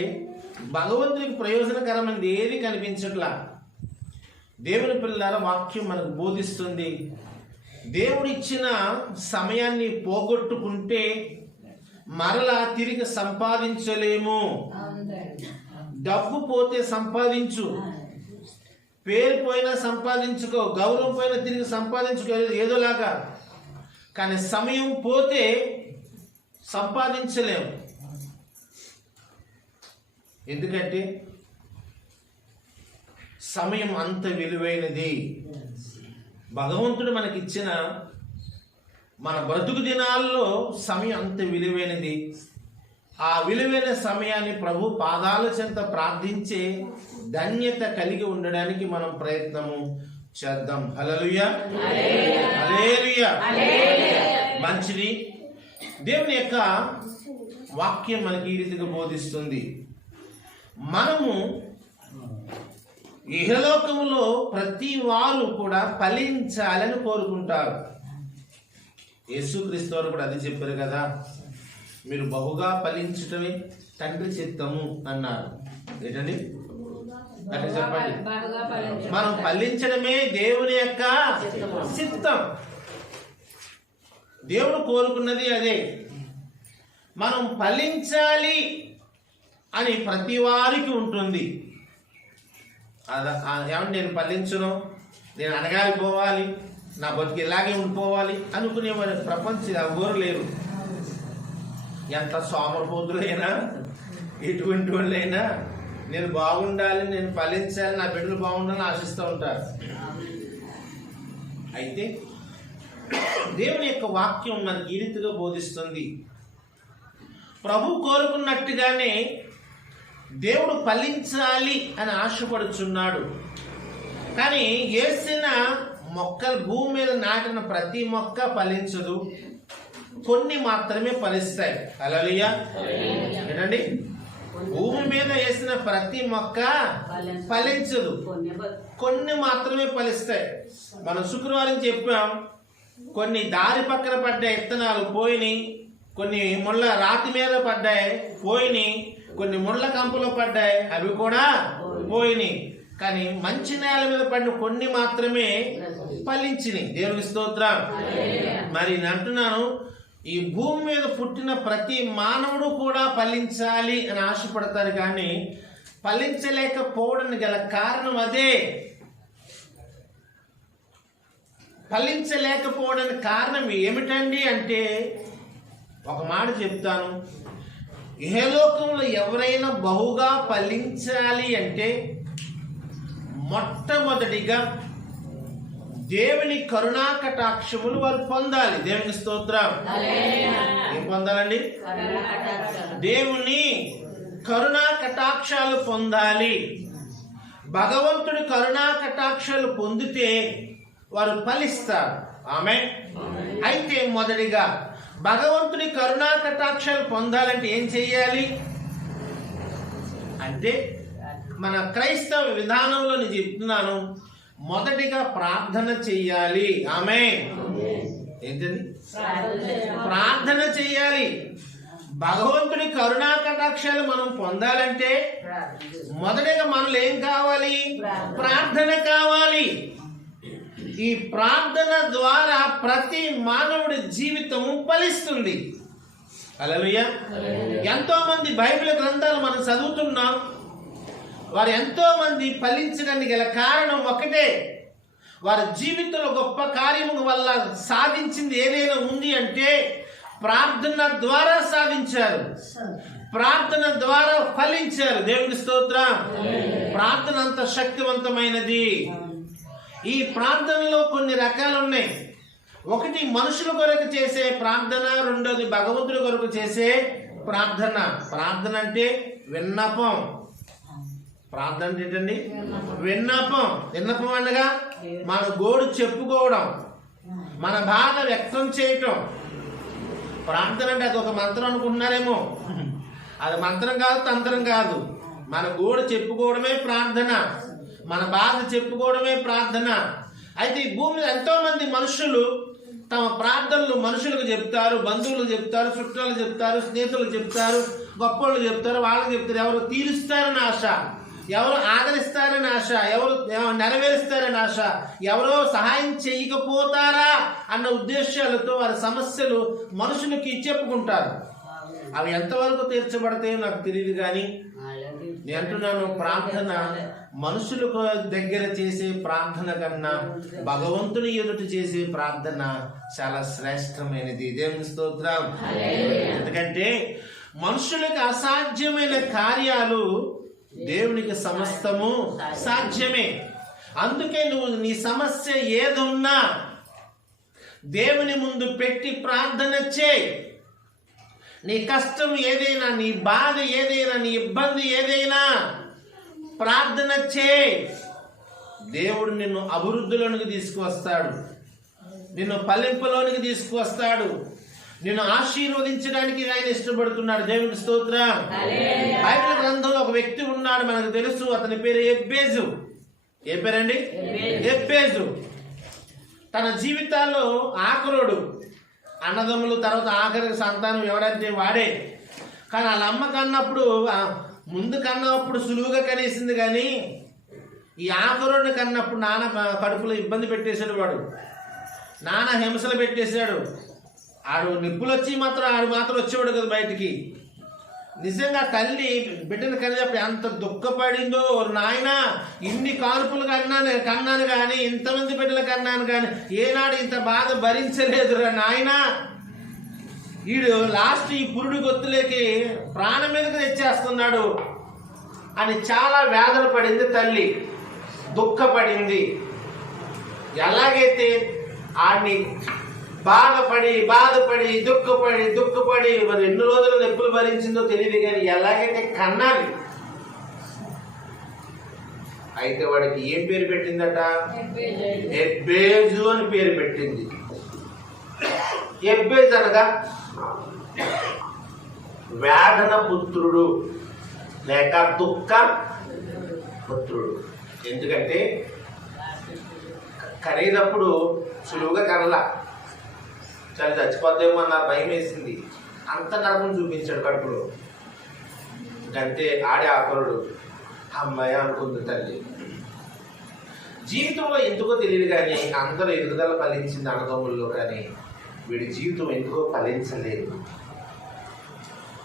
భగవంతునికి ప్రయోజనకరమైనది ఏది కనిపించట్లా. దేవుని పిల్లల వాక్యం మనకు బోధిస్తుంది, దేవుడిచ్చిన సమయాన్ని పోగొట్టుకుంటే మరలా తిరిగి సంపాదించలేము. డబ్బు పోతే సంపాదించు, పేరు పోయినా సంపాదించుకో, గౌరవం పోయినా తిరిగి సంపాదించుకో ఏదోలాగా, కానీ సమయం పోతే సంపాదించలేము. ఎందుకంటే సమయం అంత విలువైనది. భగవంతుడు మనకిచ్చిన మన బ్రతుకు దినాల్లో సమయం అంత విలువైనది. ఆ విలువైన సమయాన్ని ప్రభు పాదాల చెంత ప్రార్థించే ధన్యత కలిగి ఉండడానికి మనం ప్రయత్నము చేద్దాం. హల్లెలూయా, హల్లెలూయా. మంచిది. దేవుని యొక్క వాక్యం మనకి ఈ రీతిగా బోధిస్తుంది. మనము ఇహలోకములో ప్రతి వారు కూడా ఫలించాలని కోరుకుంటారు. యేసుక్రీస్తు వారు కూడా అది చెప్పారు కదా, మీరు బహుగా ఫలించటమే తండ్రి చిత్తము అన్నారు. ఏంటండి అంటే చెప్పండి. మనం ఫలించడమే దేవుని యొక్క చిత్తం. దేవుడు కోరుకున్నది అదే. మనం ఫలించాలి అని ప్రతి వారికి ఉంటుంది. ఏమంటే నేను ఫలించను, నేను అనగాలిపోవాలి, నా బతికి ఇలాగే ఉండిపోవాలి అనుకునేవారు ప్రపంచం ఎవరు లేరు. ఎంత సోమరపోతులైనా ఎటువంటి వాళ్ళైనా నేను బాగుండాలి, నేను ఫలించాలి, నా బిడ్డలు బాగుండాలని ఆశిస్తూ ఉంటారు. అయితే దేవుని యొక్క వాక్యం మనకి ఈ రీతిగా బోధిస్తుంది. ప్రభు కోరుకున్నట్టుగానే దేవుడు ఫలించాలి అని ఆశపడుచున్నాడు. కానీ వేసిన మొక్కలు, భూమి మీద నాటిన ప్రతి మొక్క ఫలించదు, కొన్ని మాత్రమే ఫలిస్తాయి. హల్లెలూయా. ఏంటండి, భూమి మీద వేసిన ప్రతి మొక్క ఫలించదు, కొన్ని మాత్రమే ఫలిస్తాయి. మనం శుక్రవారం చెప్పాం, కొన్ని దారి పక్కన పడ్డాయి విత్తనాలు పోయినాయి, కొన్ని ముళ్ళ రాతి మీద పడ్డాయి పోయినాయి, కొన్ని ముళ్ళ కంపలో పడ్డాయి అవి కూడా పోయినాయి. కానీ మంచి నేల మీద పడిన కొన్ని మాత్రమే ఫలించినాయి. దేవునికి స్తోత్రం. మరి నేను అంటున్నాను, ఈ భూమి మీద పుట్టిన ప్రతి మానవుడు కూడా ఫలించాలి అని ఆశపడతారు, కానీ ఫలించలేకపోవడానికి గల కారణం అదే. ఫలించలేకపోవడానికి కారణం ఏమిటండి అంటే, ఒక మాట చెప్తాను. ఇహలోకంలో ఎవరైనా బహుగా ఫలించాలి అంటే మొట్టమొదటిగా దేవుని కరుణా కటాక్షములు వారు పొందాలి. దేవునికి స్తోత్రం. ఏం పొందాలండి? దేవుని కరుణా కటాక్షాలు పొందాలి. భగవంతుడి కరుణా కటాక్షాలు పొందితే వారు ఫలిస్తారు. ఆమేన్. అయితే మొదటిగా భగవంతుడి కరుణా కటాక్షాలు పొందాలంటే ఏం చెయ్యాలి అంటే, మన క్రైస్తవ విధానంలో నేను చెప్తున్నాను, మొదటిగా ప్రార్థన చెయ్యాలి. ఆమేన్. ఏంటది? ప్రార్థన చెయ్యాలి. భగవంతుడి కరుణా కటాక్షాలు మనం పొందాలంటే మొదటిగా మనలో ఏం కావాలి? ప్రార్థన కావాలి. ఈ ప్రార్థన ద్వారా ప్రతి మానవుడి జీవితము ఫలిస్తుంది. హల్లెలూయా. ఎంతో మంది బైబిల్ గ్రంథాలు మనం చదువుతున్నాం, వారు ఎంతో మంది ఫలించడానికి గల కారణం ఒకటే. వారి జీవితంలో గొప్ప కార్యము వల్ల సాధించింది ఏదైనా ఉంది అంటే ప్రార్థన ద్వారా సాధించారు, ప్రార్థన ద్వారా ఫలించారు. దేవుని స్తోత్రం. ప్రార్థన అంత శక్తివంతమైనది. ఈ ప్రార్థనలో కొన్ని రకాలు ఉన్నాయి. ఒకటి మనుషుల కొరకు చేసే ప్రార్థన, రెండోది భగవంతుడి కొరకు చేసే ప్రార్థన. ప్రార్థన అంటే విన్నపం. ప్రార్థన అంటే ఏంటండి? విన్నపం. విన్నపం అనగా మన గోడు చెప్పుకోవడం, మన బాధ వ్యక్తం చేయటం. ప్రార్థన అంటే అది ఒక మంత్రం అనుకుంటున్నారేమో. అది మంత్రం కాదు, తంత్రం కాదు. మన గోడు చెప్పుకోవడమే ప్రార్థన. మన బాధ చెప్పుకోవడమే ప్రార్థన. అయితే ఈ భూమి మీద ఎంతో మంది మనుషులు తమ ప్రార్థనలు మనుషులకు చెప్తారు, బంధువులకు చెప్తారు, చుట్టాలు చెప్తారు, స్నేహితులకు చెప్తారు, గొప్పవాళ్ళు చెప్తారు, వాళ్ళకి చెప్తారు. ఎవరు తీరుస్తారని ఆశ, ఎవరు ఆదరిస్తారని ఆశ, ఎవరు నెరవేరుస్తారని ఆశ, ఎవరో సహాయం చేయకపోతారా అన్న ఉద్దేశాలతో వారి సమస్యలు మనుషులకి చెప్పుకుంటారు. అవి ఎంతవరకు తీర్చబడతాయో నాకు తెలియదు, కానీ నేను అంటున్నాను, ప్రార్థన మనుషులకు దగ్గర చేసే ప్రార్థన కన్నా భగవంతుని ఎదుట చేసే ప్రార్థన చాలా శ్రేష్టమైనది. దేవుని స్తోత్రం. ఎందుకంటే మనుషులకు అసాధ్యమైన కార్యాలు దేవునికి సమస్తము సాధ్యమే. అందుకే నువ్వు నీ సమస్య ఏదున్నా దేవుని ముందు పెట్టి ప్రార్థన చేయి. నీ కష్టం ఏదైనా, నీ బాధ ఏదైనా, నీ ఇబ్బంది ఏదైనా ప్రార్థన చేయి. దేవుడు నిన్ను అభివృద్ధిలోనికి తీసుకువస్తాడు, నిన్ను ఫలింపులోనికి తీసుకువస్తాడు, నిన్ను ఆశీర్వదించడానికి ఆయన ఇష్టపడుతున్నాడు. దేవుని స్తోత్రం. బైబిల్ గ్రంథంలో ఒక వ్యక్తి ఉన్నాడు, మనకు తెలుసు. అతని పేరు ఎబ్బేజు. ఏ పేరండి? ఎబ్బేజు. తన జీవితాల్లో ఆఖరుడు. అన్నదమ్ములు తర్వాత ఆఖరికి సంతానం ఎవడంటే వాడే. కానీ వాళ్ళ అమ్మ కన్నప్పుడు, ముందు కన్నప్పుడు సులువుగా కనేసింది, కానీ ఈ ఆఖరుడిని కన్నప్పుడు నాన్న కడుపులో ఇబ్బంది పెట్టేశాడు. వాడు నాన్న హింసలు పెట్టేశాడు. ఆడు నిప్పులు వచ్చి ఆడు మాత్రం వచ్చేవాడు కదా బయటికి. నిజంగా తల్లి బిడ్డను కనేటప్పుడు ఎంత దుఃఖపడిందో. నాయన, ఇన్ని కానుపులు కన్నాను కానీ, ఇంతమంది బిడ్డలు కన్నాను కానీ ఏనాడు ఇంత బాధ భరించలేదురా నాయన. వీడు లాస్ట్ ఈ పురుడు గొత్తులేకి ప్రాణం మీదకి తెచ్చేస్తున్నాడు అని చాలా వేదన పడింది తల్లి, దుఃఖపడింది. ఎలాగైతే ఆడిని బాధపడి దుఃఖపడి మరి ఎన్ని రోజులు నొప్పులు భరించిందో తెలియదు, కానీ ఎలాగైతే కన్నాలి. అయితే వాడికి ఏం పేరు పెట్టిందట? ఎబ్బేజు అని పేరు పెట్టింది. ఎబ్బేజు అనగా వేదన పుత్రుడు లేక దుఃఖ పుత్రుడు. ఎందుకంటే కనేటప్పుడు సులువుగా కనలా, చాలా చచ్చిపోద్దేమో అన్న భయం వేసింది. అంత నరకం చూపించాడు కడుపులో. అంతే ఆడే ఆకరుడు. అమ్మాయి అనుకుంది తల్లి. జీవితంలో ఎందుకో తెలియదు కానీ అందరూ ఎదుగుదల ఫలించింది అన్నదమ్ముల్లో, కానీ వీడి జీవితం ఎందుకో ఫలించలేదు.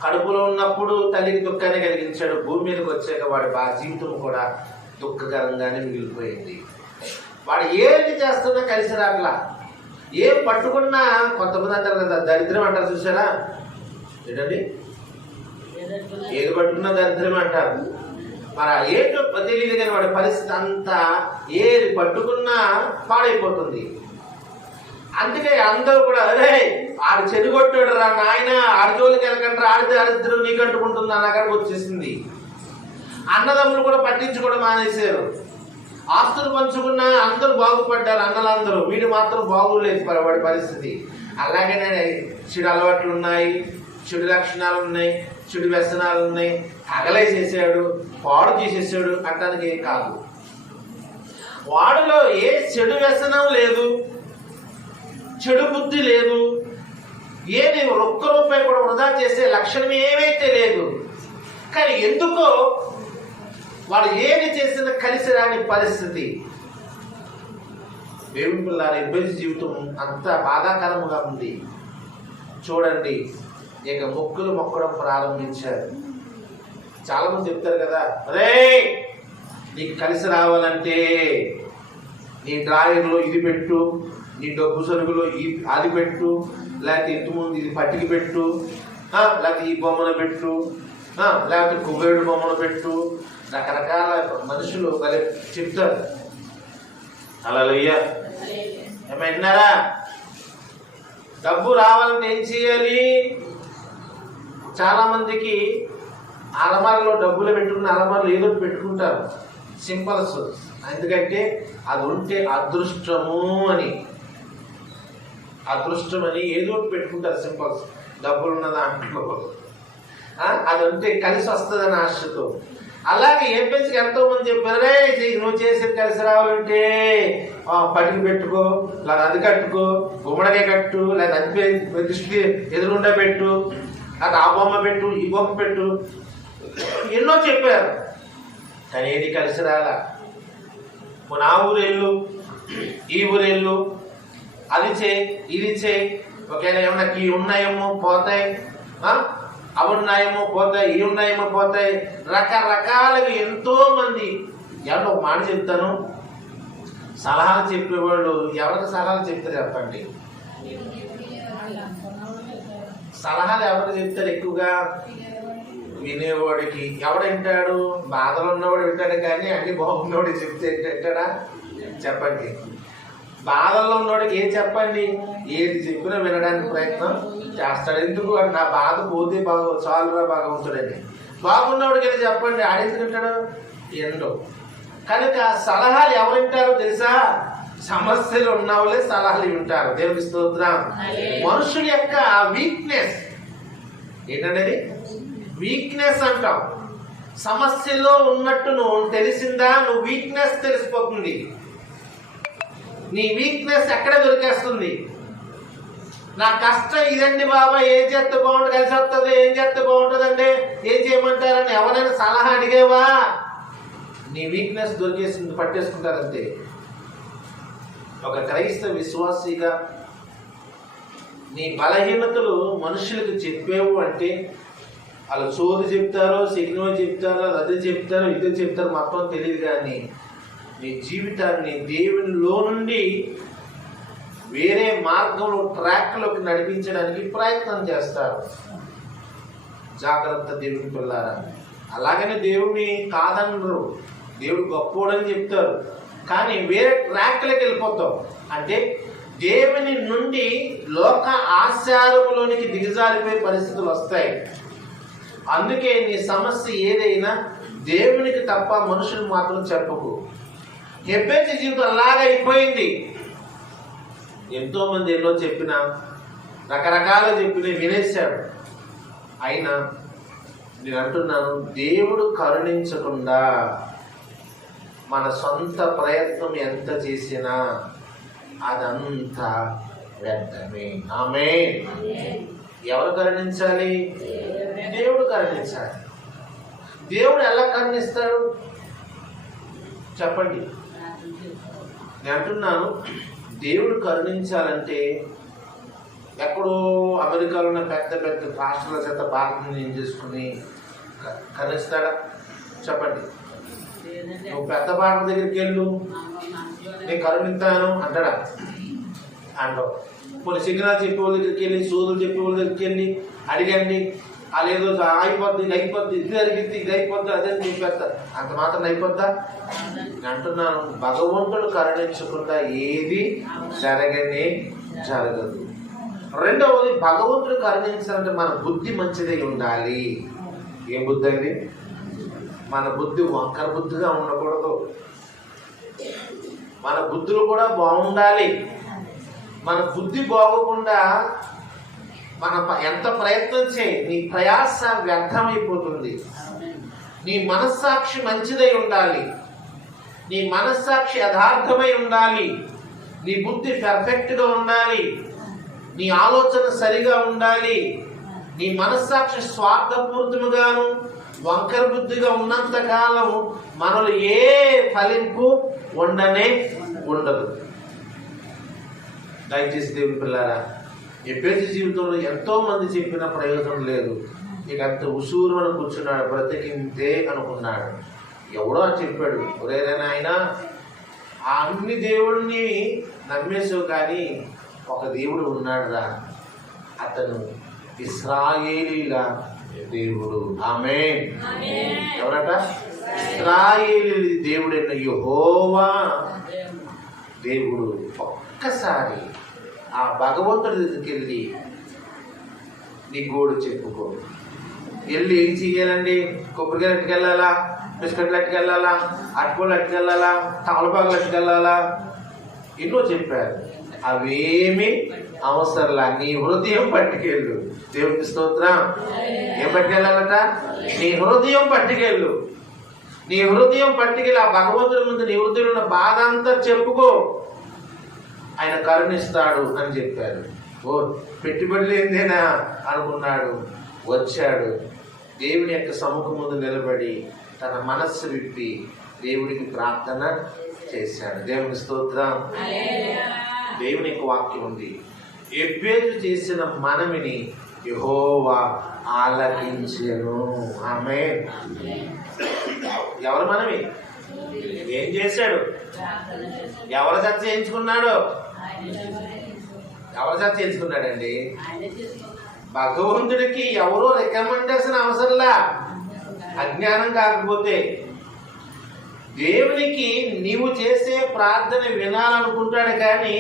కడుపులో ఉన్నప్పుడు తల్లికి దుఃఖాన్ని కలిగించాడు. భూమి మీదకి వచ్చాక వాడి జీవితం కూడా దుఃఖకరంగానే మిగిలిపోయింది. వాడు ఏది చేస్తున్నా కలిసి రాగలా. ఏం పట్టుకున్నా, కొంతమంది అంటారు కదా దరిద్రం అంటారు, చూసారా? ఏంటండి, ఏది పట్టుకున్నా దరిద్రం అంటారు. మరి ఏంటో తెలియదు కానీ వాడి పరిస్థితి అంతా ఏది పట్టుకున్నా పాడైపోతుంది. అందుకే అందరూ కూడా అరే ఆడు చెడుగొట్టాడు రా నాయన, ఆడి జోలికి వెళ్ళకండి, ఆడితే దరిద్రం నీకు అంటుకుంటుంది అన్నగారికి వచ్చేసింది. అన్నదమ్ములు కూడా పట్టించుకోవడం మానేశారు. ఆస్తులు పంచుకున్నా అందరూ బాగుపడ్డారు అన్నలందరూ, వీడు మాత్రం బాగోలేదు వాడి పరిస్థితి. అలాగనే చెడు అలవాట్లు ఉన్నాయి, చెడు లక్షణాలు ఉన్నాయి, చెడు వ్యసనాలు ఉన్నాయి. తగలేసేసాడు, పాడు చేసేసాడు అంటానికి కాదు. వాడిలో ఏ చెడు వ్యసనం లేదు, చెడు బుద్ధి లేదు, ఏది ఒక్క రూపాయి కూడా వృధా చేసే లక్షణం ఏమైతే లేదు. కానీ ఎందుకో వాడు ఏది చేసినా కలిసి రాని పరిస్థితి. దేవుని పిల్లల ఎబ్బేజు జీవితం అంత బాధాకరముగా ఉంది. చూడండి, ఇక మొక్కులు మొక్కడం ప్రారంభించారు. చాలా మంది చెప్తారు కదా, అరే నీకు కలిసి రావాలంటే నీ డ్రాయర్లో ఇది పెట్టు, నీ డబ్బు సరుకులో అది పెట్టు, లేకపోతే ఇంతకుముందు ఇది పట్టికి పెట్టు, లేకపోతే ఈ బొమ్మను పెట్టు, లేకపోతే కుబేరుడు బొమ్మను పెట్టు. రకరకాల మనుషులు వాళ్ళే చెప్తారు. హల్లెలూయా. ఏమన్నారా? డబ్బు రావాలంటే ఏం చేయాలి? చాలా మందికి అలమారలో డబ్బులు పెట్టుకున్న అలమారలు ఏదో పెట్టుకుంటారు, సింబల్స్. ఎందుకంటే అది ఉంటే అదృష్టము అని, అదృష్టం అని ఏదో పెట్టుకుంటారు సింబల్స్. డబ్బులు ఉన్న దాంట్లో అది ఉంటే కలిసి వస్తుందని ఆశతో. అలాగే ఏపీఎస్కి ఎంతో మంది చెప్పారు, నువ్వు చేసేది కలిసి రావాలంటే పటికి పెట్టుకో, లేదా అది కట్టుకో, గుమ్మడికాయ కట్టు, లేదా అది దృష్టి ఎదురుండా పెట్టు, అది ఆ బొమ్మ పెట్టు, ఈ బొమ్మ పెట్టు, ఎన్నో చెప్పారు. కానీ ఏది కలిసి రాలా. ఆ ఊరెళ్ళు, ఈ ఊరెళ్ళు, అది చేయి, ఇది చేయి, ఒకవేళ ఏమన్నా ఈ ఉన్నాయేమో పోతాయి, అవి ఉన్నాయేమో పోతాయి, ఇవి ఉన్నాయేమో పోతాయి, రకరకాలుగా ఎంతో మంది. ఎవరో ఒక మాట చెప్తాను, సలహాలు చెప్పేవాళ్ళు ఎవరికి సలహాలు చెప్తారు చెప్పండి? సలహాలు ఎవరికి చెప్తారు ఎక్కువగా? వినేవాడికి. ఎవడు వింటాడు? బాధలు ఉన్నవాడు వింటాడు, కానీ అన్ని బాగున్నవాడు చెప్తే వింటాడా? చెప్పండి. బాధల్లో ఉన్నవాడికి ఏం చెప్పండి, ఏది చెప్పినా వినడానికి ప్రయత్నం చేస్తాడు. ఎందుకు అంటే నా బాధ పోతే బాగా చాలురా భగవంతుడని. బాగున్నవాడికి వెళ్ళి చెప్పండి, ఆడేసి వింటాడు, ఎండో. కనుక సలహాలు ఎవరు వింటారో తెలుసా? సమస్యలు ఉన్నవాళ్ళే సలహాలు వింటారు. దేవుని స్తోత్రం. మనుషుడి యొక్క వీక్నెస్ ఏంటంటే వీక్నెస్ అంటాం. సమస్యలో ఉన్నట్టు నువ్వు తెలిసిందా, నువ్వు వీక్నెస్ తెలిసిపోతుంది. నీ వీక్నెస్ ఎక్కడ దొరికేస్తుంది. నా కష్టం ఇదండి బాబా, ఏం చేస్తే బాగుంటుంది, కలిసి వస్తుంది, ఏం చేస్తే బాగుంటుంది అంటే ఏం చేయమంటారని ఎవరైనా సలహా అడిగేవా? నీ వీక్నెస్ దొరికేసింది, పట్టేసుకుంటారంతే. ఒక క్రైస్తవ విశ్వాసిగా నీ బలహీనతలు మనుషులకు చెప్పేవు అంటే వాళ్ళు చోదు చెప్తారో, సిగ్నల్ చెప్తారో, అదే చెప్తారో, ఇదే చెప్తారో మొత్తం తెలియదు. కానీ నీ జీవితాన్ని దేవునిలో నుండి వేరే మార్గంలో ట్రాక్లోకి నడిపించడానికి ప్రయత్నం చేస్తారు. జాగ్రత్త దేవుని పిల్లారా. అలాగనే దేవుడిని కాదనరు, దేవుడు గొప్పోడని చెప్తారు, కానీ వేరే ట్రాక్లోకి వెళ్ళిపోతాం. అంటే దేవుని నుండి లోక ఆచారములోనికి దిగజారిపోయే పరిస్థితులు వస్తాయి. అందుకే నీ సమస్య ఏదైనా దేవునికి తప్ప మనుషులు మాత్రం చెప్పకు. ఎప్పటి జీవితం అలాగా అయిపోయింది. ఎంతో మంది ఎన్నో చెప్పినా, రకరకాలుగా చెప్పినా వినేశాడు. అయినా నేను అంటున్నాను, దేవుడు కరుణించకుండా మన సొంత ప్రయత్నం ఎంత చేసినా అదంతా వ్యర్థమే. ఆమేన్. ఎవరు కరుణించాలి? దేవుడు కరుణించాలి. దేవుడు ఎలా కరుణిస్తాడు చెప్పండి? నేను అంటున్నాను, దేవుడు కరుణించాలంటే ఎక్కడో అమెరికాలో ఉన్న పెద్ద పెద్ద రాష్ట్రాల చేత భారతని ఏం చేసుకుని కరుణిస్తాడా చెప్పండి? నువ్వు పెద్ద భారత దగ్గరికి వెళ్ళు, నేను కరుణిస్తాను అంటాడా? అంటావు. కొన్ని సిగ్నల్ చెప్పే వాళ్ళ దగ్గరికి వెళ్ళి, సోదులు చెప్పే వాళ్ళ దగ్గరికి వెళ్ళి అడిగండి, వాళ్ళు ఏదో అయిపోద్ది, ఇది అయిపోద్ది, ఇది జరిగింది, ఇది అయిపోద్ది, అదే చెప్పేస్తారు. అంత మాత్రం అయిపోద్దా? నేను అంటున్నాను, భగవంతుడు కరుణించకుండా ఏది జరగదు. రెండవది, భగవంతుడు కరుణించాలంటే మన బుద్ధి మంచిదై ఉండాలి. ఏం బుద్ధి అండి? మన బుద్ధి వంకర బుద్ధిగా ఉండకూడదు. మన బుద్ధులు కూడా బాగుండాలి. మన బుద్ధి బాగోకుండా మనం ఎంత ప్రయత్నం చేయి, నీ ప్రయాస వ్యర్థమైపోతుంది. నీ మనస్సాక్షి మంచిదై ఉండాలి, నీ మనస్సాక్షి యథార్థమై ఉండాలి, నీ బుద్ధి పర్ఫెక్ట్గా ఉండాలి, నీ ఆలోచన సరిగా ఉండాలి, నీ మనస్సాక్షి స్వార్థపూరితముగాను వంకర బుద్ధిగా ఉన్నంతకాలం మనలో ఏ ఫలింపు ఉండదు. దయచేసి దేవుని పిల్లారా, ఎప్పటి జీవితంలో ఎంతో మంది చెప్పిన ప్రయోజనం లేదు. ఇక అంత ఉసూరును కూర్చున్నాడు, బ్రతికింతే అనుకున్నాడు. ఎవడో చెప్పాడు, ఒరేనా ఆయన ఆ అన్ని దేవుడిని నమ్మేసావు, కానీ ఒక దేవుడు ఉన్నాడురా, అతను ఇశ్రాయేలీల దేవుడు. ఆమేన్. ఎవరట? ఇశ్రాయేలీ దేవుడైన యెహోవా దేవుడు. ఒక్కసారి ఆ భగవంతుడి దగ్గరికి వెళ్ళి నీ గోడు చెప్పుకో. వెళ్ళి ఏం చెయ్యాలండి? కొబ్బరికాయలు అట్టుకెళ్ళాలా, బిస్కెట్లు అట్టుకెళ్ళాలా, అటుకోళ్ళు అట్టుకెళ్ళాలా, తమలపాకులు అట్టుకెళ్ళాలా, ఎన్నో చెప్పారు. అవేమి అవసరంలా, నీ హృదయం పట్టుకెళ్ళు. దేవునికి స్తోత్రం. ఏం పట్టుకెళ్ళాలట? నీ హృదయం పట్టుకెళ్ళు. నీ హృదయం పట్టుకెళ్ళి ఆ భగవంతుడి ముందు నీ హృదయంలో ఉన్న బాధ అంతా చెప్పుకో, ఆయన కరుణిస్తాడు అని చెప్పారు. ఓ పెట్టుబడి లేదేనా అనుకున్నాడు. వచ్చాడు, దేవుని యొక్క సముఖం ముందు నిలబడి తన మనస్సు విప్పి దేవుడికి ప్రార్థన చేశాడు. దేవుని స్తోత్రం. దేవుని యొక్క వాక్యం ఉంది, ఎబ్బేజు చేసిన మనవిని యెహోవా ఆలకించెను. ఆమేన్. ఎవరు మనవి? ఏం చేశాడు? ఎవరు చర్చ చేయించుకున్నాడు? ఎవరు చర్చ చేయించుకున్నాడండి? భగవంతుడికి ఎవరో రికమెండేషన్ అవసరంలా. అజ్ఞానం కాకపోతే దేవునికి నీవు చేసే ప్రార్థన వినాలనుకుంటాడు, కానీ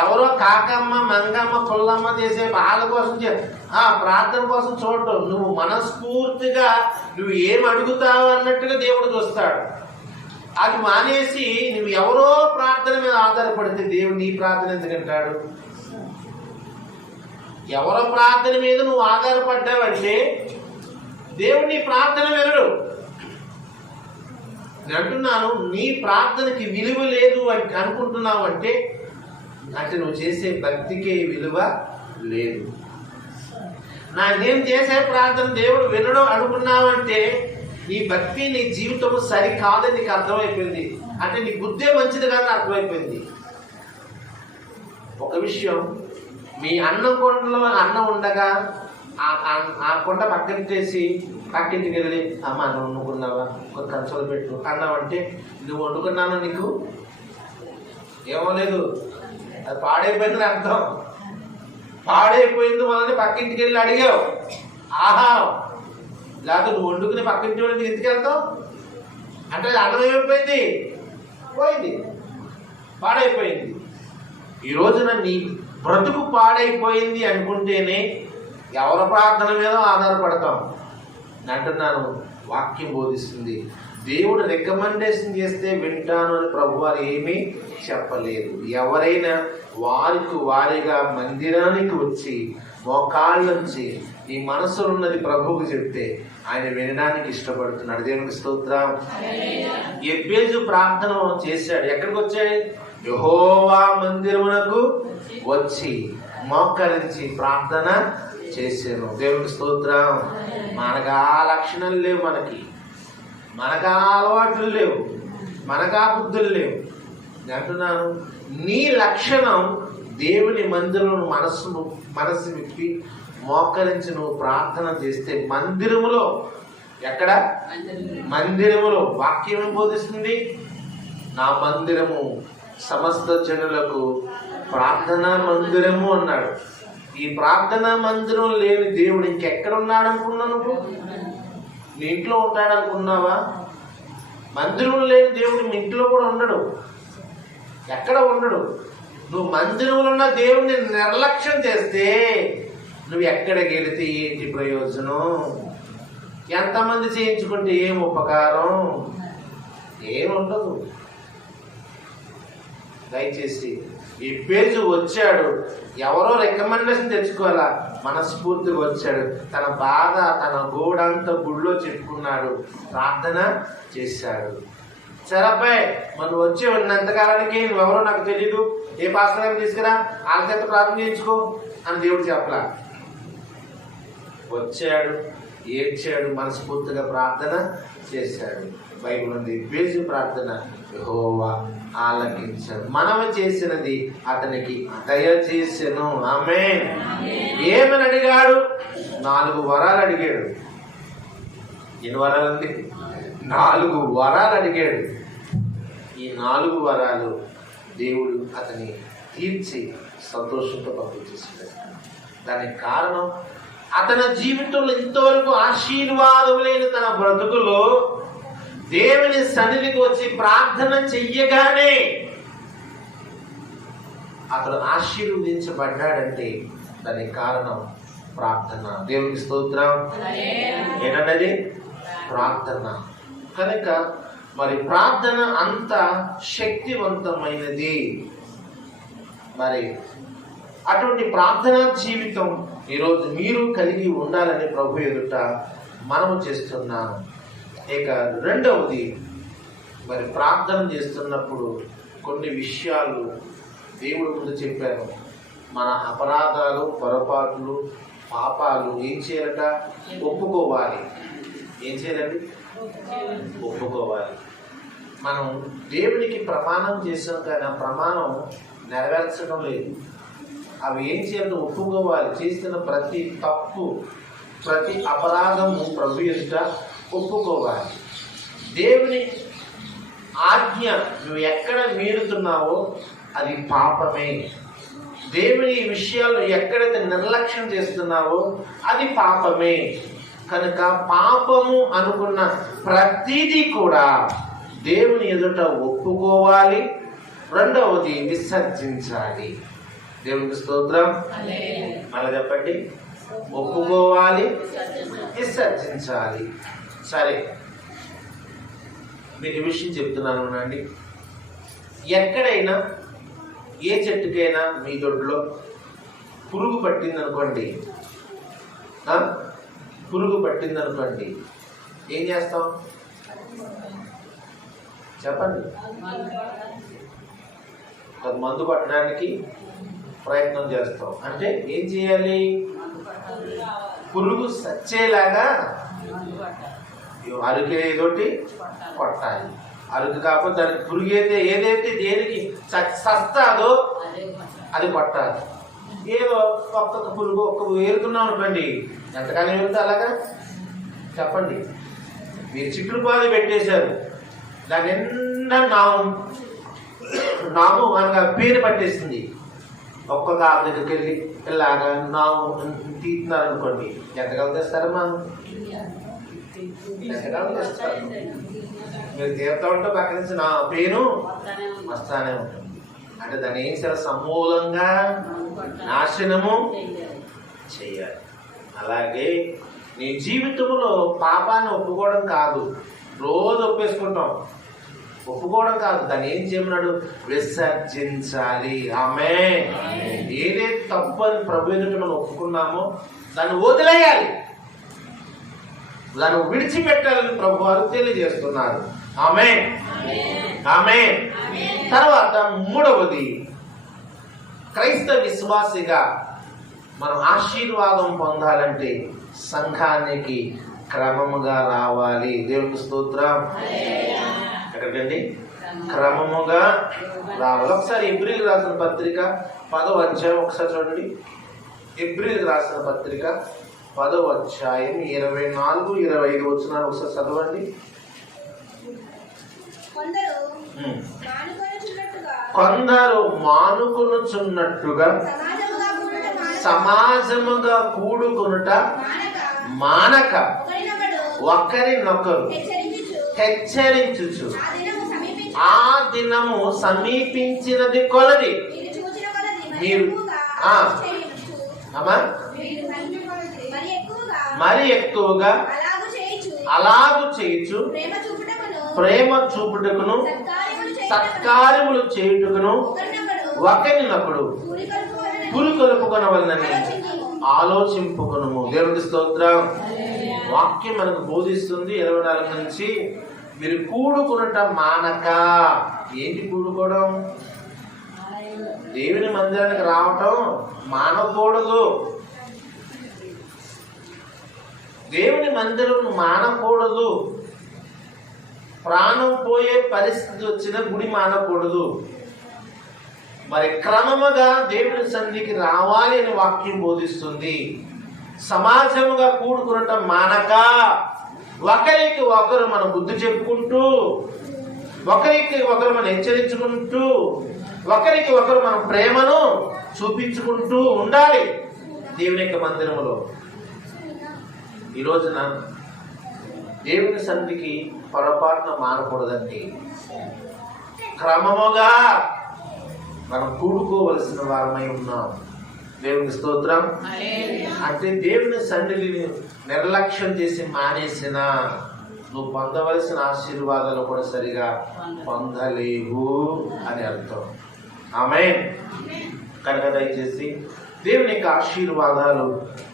ఎవరో కాకమ్మ మంగమ్మ పుల్లమ్మ చేసే వాళ్ళ కోసం ప్రార్థన కోసం చూడటం. నువ్వు మనస్ఫూర్తిగా నువ్వు ఏం అడుగుతావు అన్నట్టుగా దేవుడు చూస్తాడు. అది మానేసి నువ్వు ఎవరో ప్రార్థన మీద ఆధారపడితే దేవుడు నీ ప్రార్థన ఎందుకంటాడు? ఎవరో ప్రార్థన మీద నువ్వు ఆధారపడ్డావంటే దేవుడు నీ ప్రార్థన వినడు. నేను అంటున్నాను, నీ ప్రార్థనకి విలువ లేదు అని అనుకుంటున్నావు అంటే నువ్వు చేసే భక్తికే విలువ లేదు. నేను చేసే ప్రార్థన దేవుడు వినడు అనుకున్నావంటే నీ భక్తి నీ జీవితం సరికాదని నీకు అర్థమైపోయింది. అంటే నీ బుద్ధే మంచిది కాదని అర్థమైపోయింది. ఒక విషయం, మీ అన్నం కొండలో అన్నం ఉండగా ఆ కొండ పక్కనిట్టేసి పక్కింటికి వెళ్ళి అమ్మ నువ్వు వండుకున్నావా, ఒక కంచంలో పెట్టు అన్నావంటే నువ్వు వండుకున్నాను నీకు ఏమో లేదు, అది పాడైపోయిందని అర్థం. పాడైపోయింది వల్ల పక్కింటికి వెళ్ళి అడిగావు ఆహారం, లేకపోతే నువ్వు వండుకుని పక్కింటి వాళ్ళకి ఎందుకు వెళ్తావు అంటే అన్నం ఏమైపోయింది, పోయింది, పాడైపోయింది. ఈ రోజున నీ బ్రతుకు పాడైపోయింది అనుకుంటేనే ఎవరి ప్రార్థన మీద ఆధారపడతాం. అంటున్నాను, వాక్యం బోధిస్తుంది, దేవుడు రికమెండేషన్ చేస్తే వింటాను అని ప్రభువారు ఏమీ చెప్పలేదు. ఎవరైనా వారికి వారిగా మందిరానికి వచ్చి మోకాళ్ళ నుంచి నీ మనసులో ఉన్నది ప్రభువుకు చెప్తే ఆయన వినడానికి ఇష్టపడుతున్నాడు. దేవునికి స్తోత్రం. ఎబ్బేజు ప్రార్థన చేశాడు. ఎక్కడికి వచ్చాడు? యెహోవా మందిరమునకు వచ్చి మోకరించి ప్రార్థన చేశాను. దేవునికి స్తోత్రం. మనకు ఆ లక్షణాలు లేవు, మనకు ఆ అలవాట్లు లేవు, మనకు ఆ బుద్ధులు లేవు. నేను అంటున్నాను, నీ లక్షణం దేవుని మందిరంలో మనస్సు విప్పి మోకరించి నువ్వు ప్రార్థన చేస్తే మందిరములో, ఎక్కడ? మందిరములో. వాక్యం బోధిస్తుంది, నా మందిరము సమస్త జనులకు ప్రార్థనా మందిరము అన్నాడు. ఈ ప్రార్థనా మందిరం లేని దేవుడు ఇంకెక్కడ ఉన్నాడు అనుకున్నావు? నువ్వు నీ ఇంట్లో ఉంటాడు అనుకున్నావా? మందిరం లేని దేవుడు మీ ఇంట్లో కూడా ఉండడు, ఎక్కడ ఉండడు. నువ్వు మందిరంలో ఉన్న దేవుడిని నిర్లక్ష్యం చేస్తే నువ్వు ఎక్కడికి వెళితే ఏంటి ప్రయోజనం? ఎంతమంది చేయించుకుంటే ఏం ఉపకారం? ఏముండదు. దయచేసి ఈ పేజు వచ్చాడు, ఎవరో రికమెండేషన్ తెచ్చుకోవాలా, మనస్ఫూర్తిగా వచ్చాడు. తన బాధ తన గోడంతా గుళ్ళో చెప్పుకున్నాడు, ప్రార్థన చేశాడు. సరేపై మనం వచ్చి ఉన్నంతకాలానికి నువ్వెవరో నాకు తెలీదు, ఏ పాస్టర్ తీసుకురా వాళ్ళ చేత ప్రార్థన చేయించుకో అని దేవుడు చెప్పలా. వచ్చాడు, ఏడ్చాడు, మనస్ఫూర్తిగా ప్రార్థన చేశాడు. బైబిల్ ఉంది, పేజు ప్రార్థన యెహోవా ఆలకించాడు, మనము చేసినది అతనికి దయచేసెను. ఆమేన్. ఏమని అడిగాడు? 4 వరాలు అడిగాడు. ఎన్ని వరాలండి? 4 వరాలు అడిగాడు. ఈ 4 వరాలు దేవుడు అతని తీర్చి సంతోషంతో పంపించేసాడు. దానికి కారణం, అతని జీవితంలో ఇంతవరకు ఆశీర్వాదం లేని తన బ్రతుకులో దేవుని సన్నిధికి వచ్చి ప్రార్థన చెయ్యగానే అతడు ఆశీర్వదించబడ్డాడంటే దానికి కారణం ప్రార్థన. దేవునికి స్తోత్రం. ఏంటన్నది? ప్రార్థన. కనుక మరి ప్రార్థన అంత శక్తివంతమైనది. మరి అటువంటి ప్రార్థనా జీవితం ఈరోజు మీరు కలిగి ఉండాలని ప్రభు ఎదుట మనము చేస్తున్నాను. ఇక రెండవది, మరి ప్రార్థన చేస్తున్నప్పుడు కొన్ని విషయాలు దేవుడి ముందు చెప్పాను. మన అపరాధాలు, పొరపాట్లు, పాపాలు ఏం చేయాలట? ఒప్పుకోవాలి. ఏం చేయాలండి? ఒప్పుకోవాలి. మనం దేవునికి ప్రమాణం చేసాం కానీ ఆ ప్రమాణం నెరవేర్చడం లేదు. అవి ఏం చేయాలంటే ఒప్పుకోవాలి. చేస్తున్న ప్రతి తప్పు, ప్రతి అపరాధము ప్రభు ఎదుట ఒప్పుకోవాలి. దేవుని ఆజ్ఞ నువ్వు ఎక్కడ మీరుతున్నావో అది పాపమే. దేవుని విషయాల్లో ఎక్కడైతే నిర్లక్ష్యం చేస్తున్నావో అది పాపమే. కనుక పాపము అనుకున్న ప్రతిదీ కూడా దేవుని ఎదుట ఒప్పుకోవాలి. రెండవది విసర్జించాలి. దేవునికి స్తోత్రం. మళ్ళీ చెప్పండి. ఒప్పుకోవాలి, విసర్జించాలి. సరే, మీకు ఈ విషయం చెప్తున్నాను అండి. ఎక్కడైనా ఏ చెట్టుకైనా మీ దొడ్లో పురుగు పట్టిందనుకోండి, పురుగు పట్టిందనుకోండి, ఏం చేస్తాం? చెప్పండి. మందు పట్టడానికి ప్రయత్నం చేస్తాం. అంటే ఏం చేయాలి? పురుగు సచ్చేలాగా అరుకు ఏదోటి కొట్టాలి. అరుకు కాకపోతే దానికి పురుగు ఏదైతే దేనికి సస్తాదో అది కొట్టాలి. ఏదో ఒక్కొక్క పురుగు ఏరుతున్నాం అనుకోండి, ఎంతకాలం ఏరుతా అలాగా? చెప్పండి. మీరు చిక్కుడు పాలు పెట్టేశారు, దాని నిండా నాము అనగా పేరు పట్టేసింది. ఒక్కొక్క ఆకు దగ్గరికి వెళ్ళి ఇలాగా నాము తీస్తున్నారు అనుకోండి, ఎంతకాలం తెస్తారమ్మా? ఎంతకాలం తెస్తారు? మీరు తీరుతూ ఉంటే పక్క నుంచి నా పేరు వస్తానే ఉంటుంది. అంటే దాన్ని ఏం చేయాలి? సమూలంగా నాశనము చేయాలి. అలాగే నీ జీవితంలో పాపాన్ని ఒప్పుకోవడం కాదు, రోజు ఒప్పేసుకుంటాం. ఒప్పుకోవడం కాదు, దాన్ని ఏం చేయమన్నాడు? విసర్జించాలి. ఆమేన్. ఏదైతే తప్పు అని ప్రభు ఎదుట మనం ఒప్పుకున్నామో దాన్ని వదిలేయాలి, దాన్ని విడిచిపెట్టాలని ప్రభు వారు తెలియజేస్తున్నారు. ఆమేన్, ఆమేన్. తర్వాత మూడవది, క్రైస్తవ విశ్వాసిగా మనం ఆశీర్వాదం పొందాలంటే సంఘానికి క్రమముగా రావాలి. దేవునికి స్తోత్రం. ఎక్కడికండి? క్రమముగా రావాలి. ఒకసారి ఎబ్రీలు రాసిన పత్రిక 10వ అధ్యాయం ఒకసారి చూడండి. ఎబ్రీలు రాసిన పత్రిక 10వ అధ్యాయం 24-25 వచనాలు ఒకసారి చదవండి. కొందరు మానుకొనుచున్నట్టుగా సమాజముగా కూడుకొనుట మానక ఒకరినొకరు హెచ్చరించుచు ఆ దినము సమీపించినది కొలది మీరు మరి ఎక్కువగా అలాగు చేయుచు ప్రేమ చూపుటకును సత్కార్యములు చేయుటకును ఒకరినొకడు పురికొల్పుకొనవలనని ఆలోచింపుకొనుము. దేవునికి స్తోత్రం. వాక్యం మనకు బోధిస్తుంది 24 నుంచి. మీరు కూడుకునట మానక. ఏంటి కూడుకోవడం? దేవుని మందిరానికి రావటం మానకూడదు. దేవుని మందిరం మానకూడదు. ప్రాణం పోయే పరిస్థితి వచ్చిన గుడి మానకూడదు. మరి క్రమముగా దేవుని సన్నిధికి రావాలి అని వాక్యం బోధిస్తుంది. సమాజముగా కూడుకునటం మానక ఒకరికి ఒకరు మనం బుద్ధి చెప్పుకుంటూ, ఒకరికి ఒకరు మనం హెచ్చరించుకుంటూ, ఒకరికి ఒకరు మనం ప్రేమను చూపించుకుంటూ ఉండాలి దేవుని యొక్క మందిరములో. ఈ రోజున దేవుని సన్నిధికి పొరపాటున మానకూడదండి. క్రమముగా మనం కూడుకోవలసిన వారమై ఉన్నాం. దేవునికి స్తోత్రం. అంటే దేవుని సన్నిధిని నిర్లక్ష్యం చేసి మానేసిన నువ్వు పొందవలసిన ఆశీర్వాదాలు కూడా సరిగా పొందలేవు అని అర్థం. ఆమేన్. కనుక దయచేసి దేవుని యొక్క ఆశీర్వాదాలు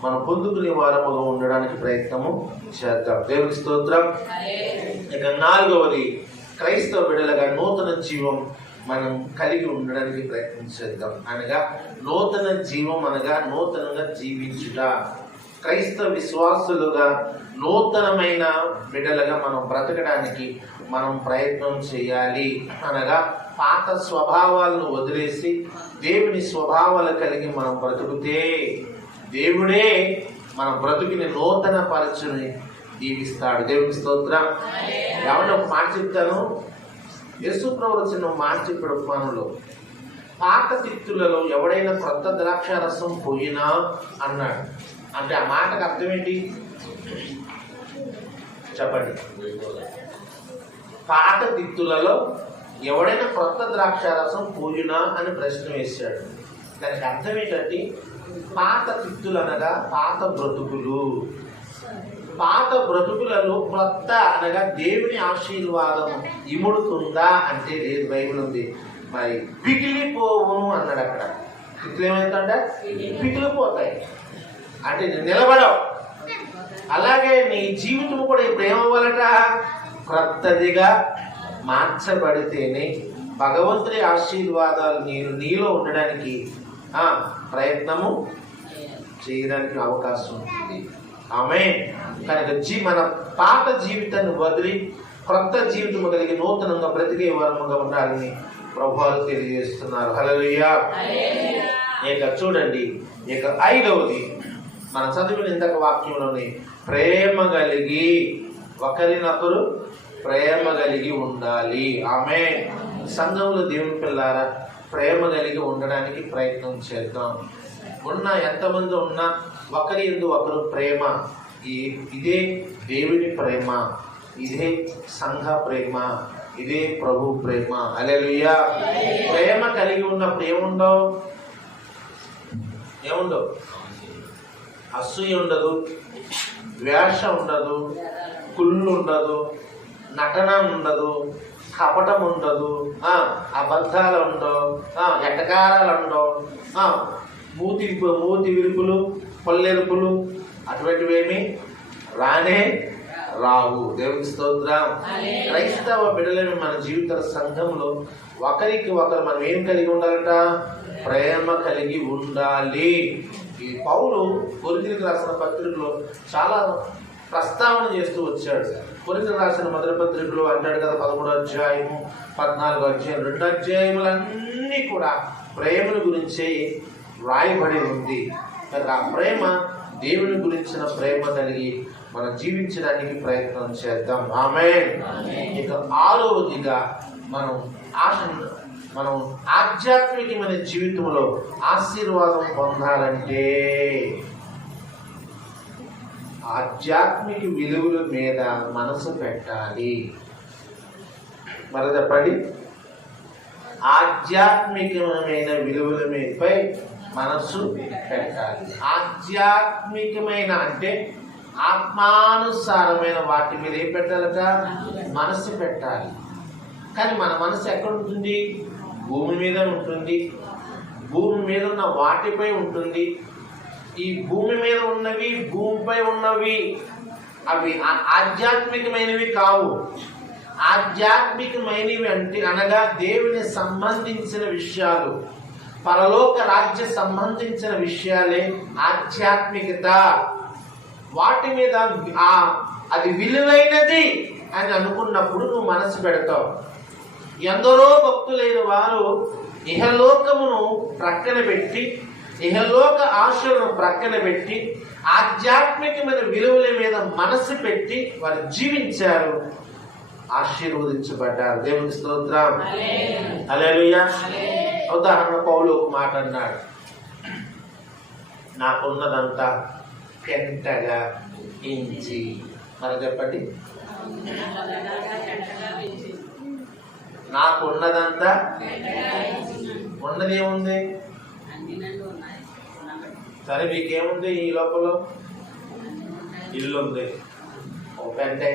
మనం పొందుకునే వారముగా ఉండడానికి ప్రయత్నము చేద్దాం. దేవునికి స్తోత్రం. ఇక 4వది క్రైస్తవ బిడ్డలుగా నూతన జీవం మనం కలిగి ఉండడానికి ప్రయత్నించేద్దాం. అనగా నూతన జీవం అనగా నూతనంగా జీవించుట. క్రైస్తవ విశ్వాసులుగా నూతనమైన బిడ్డలుగా మనం బ్రతకడానికి మనం ప్రయత్నం చేయాలి. అనగా పాత స్వభావాలను వదిలేసి దేవుని స్వభావాలు కలిగి మనం బ్రతుకుతే దేవుడే మన బ్రతుకుని నూతన పరచుని దీవిస్తాడు. దేవుని స్తోత్రం. ఏమంటే ఒక మాట చెప్తాను. యేసు ప్రభువు వచ్చిన మాట చెప్పాడు ఉపమానంలో, పాత తిత్తులలో ఎవడైనా క్రొత్త ద్రాక్ష రసం పోయినా అన్నాడు. అంటే ఆ మాటకు అర్థం ఏంటి చెప్పండి? పాత తిత్తులలో ఎవడైనా క్రొత్త ద్రాక్ష రసం పోయినా అని ప్రశ్న వేశాడు. దానికి అర్థం ఏంటంటే పాత తిత్తులు అనగా పాత బ్రతుకులు. పాత బ్రతుకులలో క్రొత్త అనగా దేవుని ఆశీర్వాదం ఇముడుతుందా అంటే లేదు. బైబిల్ ఉంది. మరి పిగిలిపోవును అన్నాడు. అక్కడ తిత్తులు ఏమైందంటే పిగిలిపోతాయి అంటే నిలబడవు. అలాగే నీ జీవితం కూడా ఇప్పుడు ఏమవ్వాలట? క్రొత్తదిగా మార్చబడితేనే భగవంతుడి ఆశీర్వాదాలు నీలో ఉండడానికి ప్రయత్నము చేయడానికి అవకాశం ఉంటుంది. ఆమేన్. కనుక మన పాత జీవితాన్ని వదిలి క్రొత్త జీవితం కలిగి నూతనంగా బ్రతికే వరముగా ఉండాలని ప్రభువారు తెలియజేస్తున్నారు. హల్లెలూయా. ఇక చూడండి, ఇక 5వది మనం చదివిన ఇంతక వాక్యంలోని ప్రేమ కలిగి ఒకరినొకరు ప్రేమ కలిగి ఉండాలి. ఆమేన్. సంఘంలో దేవుని పిల్లారా ప్రేమ కలిగి ఉండడానికి ప్రయత్నం చేద్దాం. ఎంతమంది ఉన్నా ఒకరి యందు ఒకరు ప్రేమ. ఇదే దేవుని ప్రేమ, ఇదే సంఘ ప్రేమ, ఇదే ప్రభు ప్రేమ. హల్లెలూయా. ప్రేమ కలిగి ఉన్నప్పుడు ఏముండవు? అసూయ ఉండదు, ద్వేష ఉండదు, కుళ్ళు ఉండదు, నటన ఉండదు, కపటం ఉండదు, అబద్ధాలు ఉండవు, ఎటకారాలు ఉండవు, మూతి విరుపులు, పల్లెరుపులు అటువంటివేమి రానే రావు. దేవుని స్తోత్రం. క్రైస్తవ బిడ్డలని మన జీవిత సంఘంలో ఒకరికి ఒకరు మనం ఏం కలిగి ఉండాలట? ప్రేమ కలిగి ఉండాలి. ఈ పౌలు కొరింథీయులకు రాసిన పత్రికలో చాలా ప్రస్తావన చేస్తూ వచ్చాడు. కొరింథీయులకు రాసిన మొదటి పత్రికలో అంటాడు కదా, 13వ అధ్యాయము 14వ అధ్యాయం 2 అధ్యాయములన్నీ కూడా ప్రేమను గురించే రాయబడి ఉంది. కనుక ఆ ప్రేమ దేవుని గురించిన ప్రేమ కలిగి మనం జీవించడానికి ప్రయత్నం చేద్దాం. ఆమేన్. ఇక 6వదిగా మనం ఆధ్యాత్మికమైన జీవితంలో ఆశీర్వాదం పొందాలంటే ఆధ్యాత్మిక విలువల మీద మనసు పెట్టాలి. మరి చెప్పండి, ఆధ్యాత్మికమైన విలువల మీదపై మనసు పెట్టాలి. ఆధ్యాత్మికమైన అంటే ఆత్మానుసారమైన వాటి మీద ఏం పెట్టాలట? మనసు పెట్టాలి. కానీ మన మనసు ఎక్కడ ఉంటుంది? భూమి మీద ఉంటుంది. భూమి మీద ఉన్న వాటిపై ఉంటుంది. ఈ భూమి మీద ఉన్నవి, భూమిపై ఉన్నవి అవి ఆధ్యాత్మికమైనవి కావు. ఆధ్యాత్మికమైనవి అంటే అనగా దేవుని సంబంధించిన విషయాలు, పరలోక రాజ్య సంబంధించిన విషయాలే ఆధ్యాత్మికత. వాటి మీద అది విలువైనది అని అనుకున్నప్పుడు నువ్వు మనసు పెడతావు. ఎందరో భక్తులైన వారు ఇహలోకమును ప్రక్కన పెట్టి, ఇహలోక ఆశలను ప్రక్కన పెట్టి ఆధ్యాత్మికమైన విలువల మీద మనసు పెట్టి వారు జీవించారు, ఆశీర్వదించబడ్డారు. దేవుని స్తోత్రం. హల్లెలూయా. ఉదాహరణ పౌలు ఒక మాట అన్నాడు, నాకున్నదంతా పెంటగా ఎంచి. మరి చెప్పండి, నాకున్నదంతా ఉన్నదేముంది? సరే మీకేముంది? ఈ లోపల ఇల్లు ఉంది, ఒక పెంటే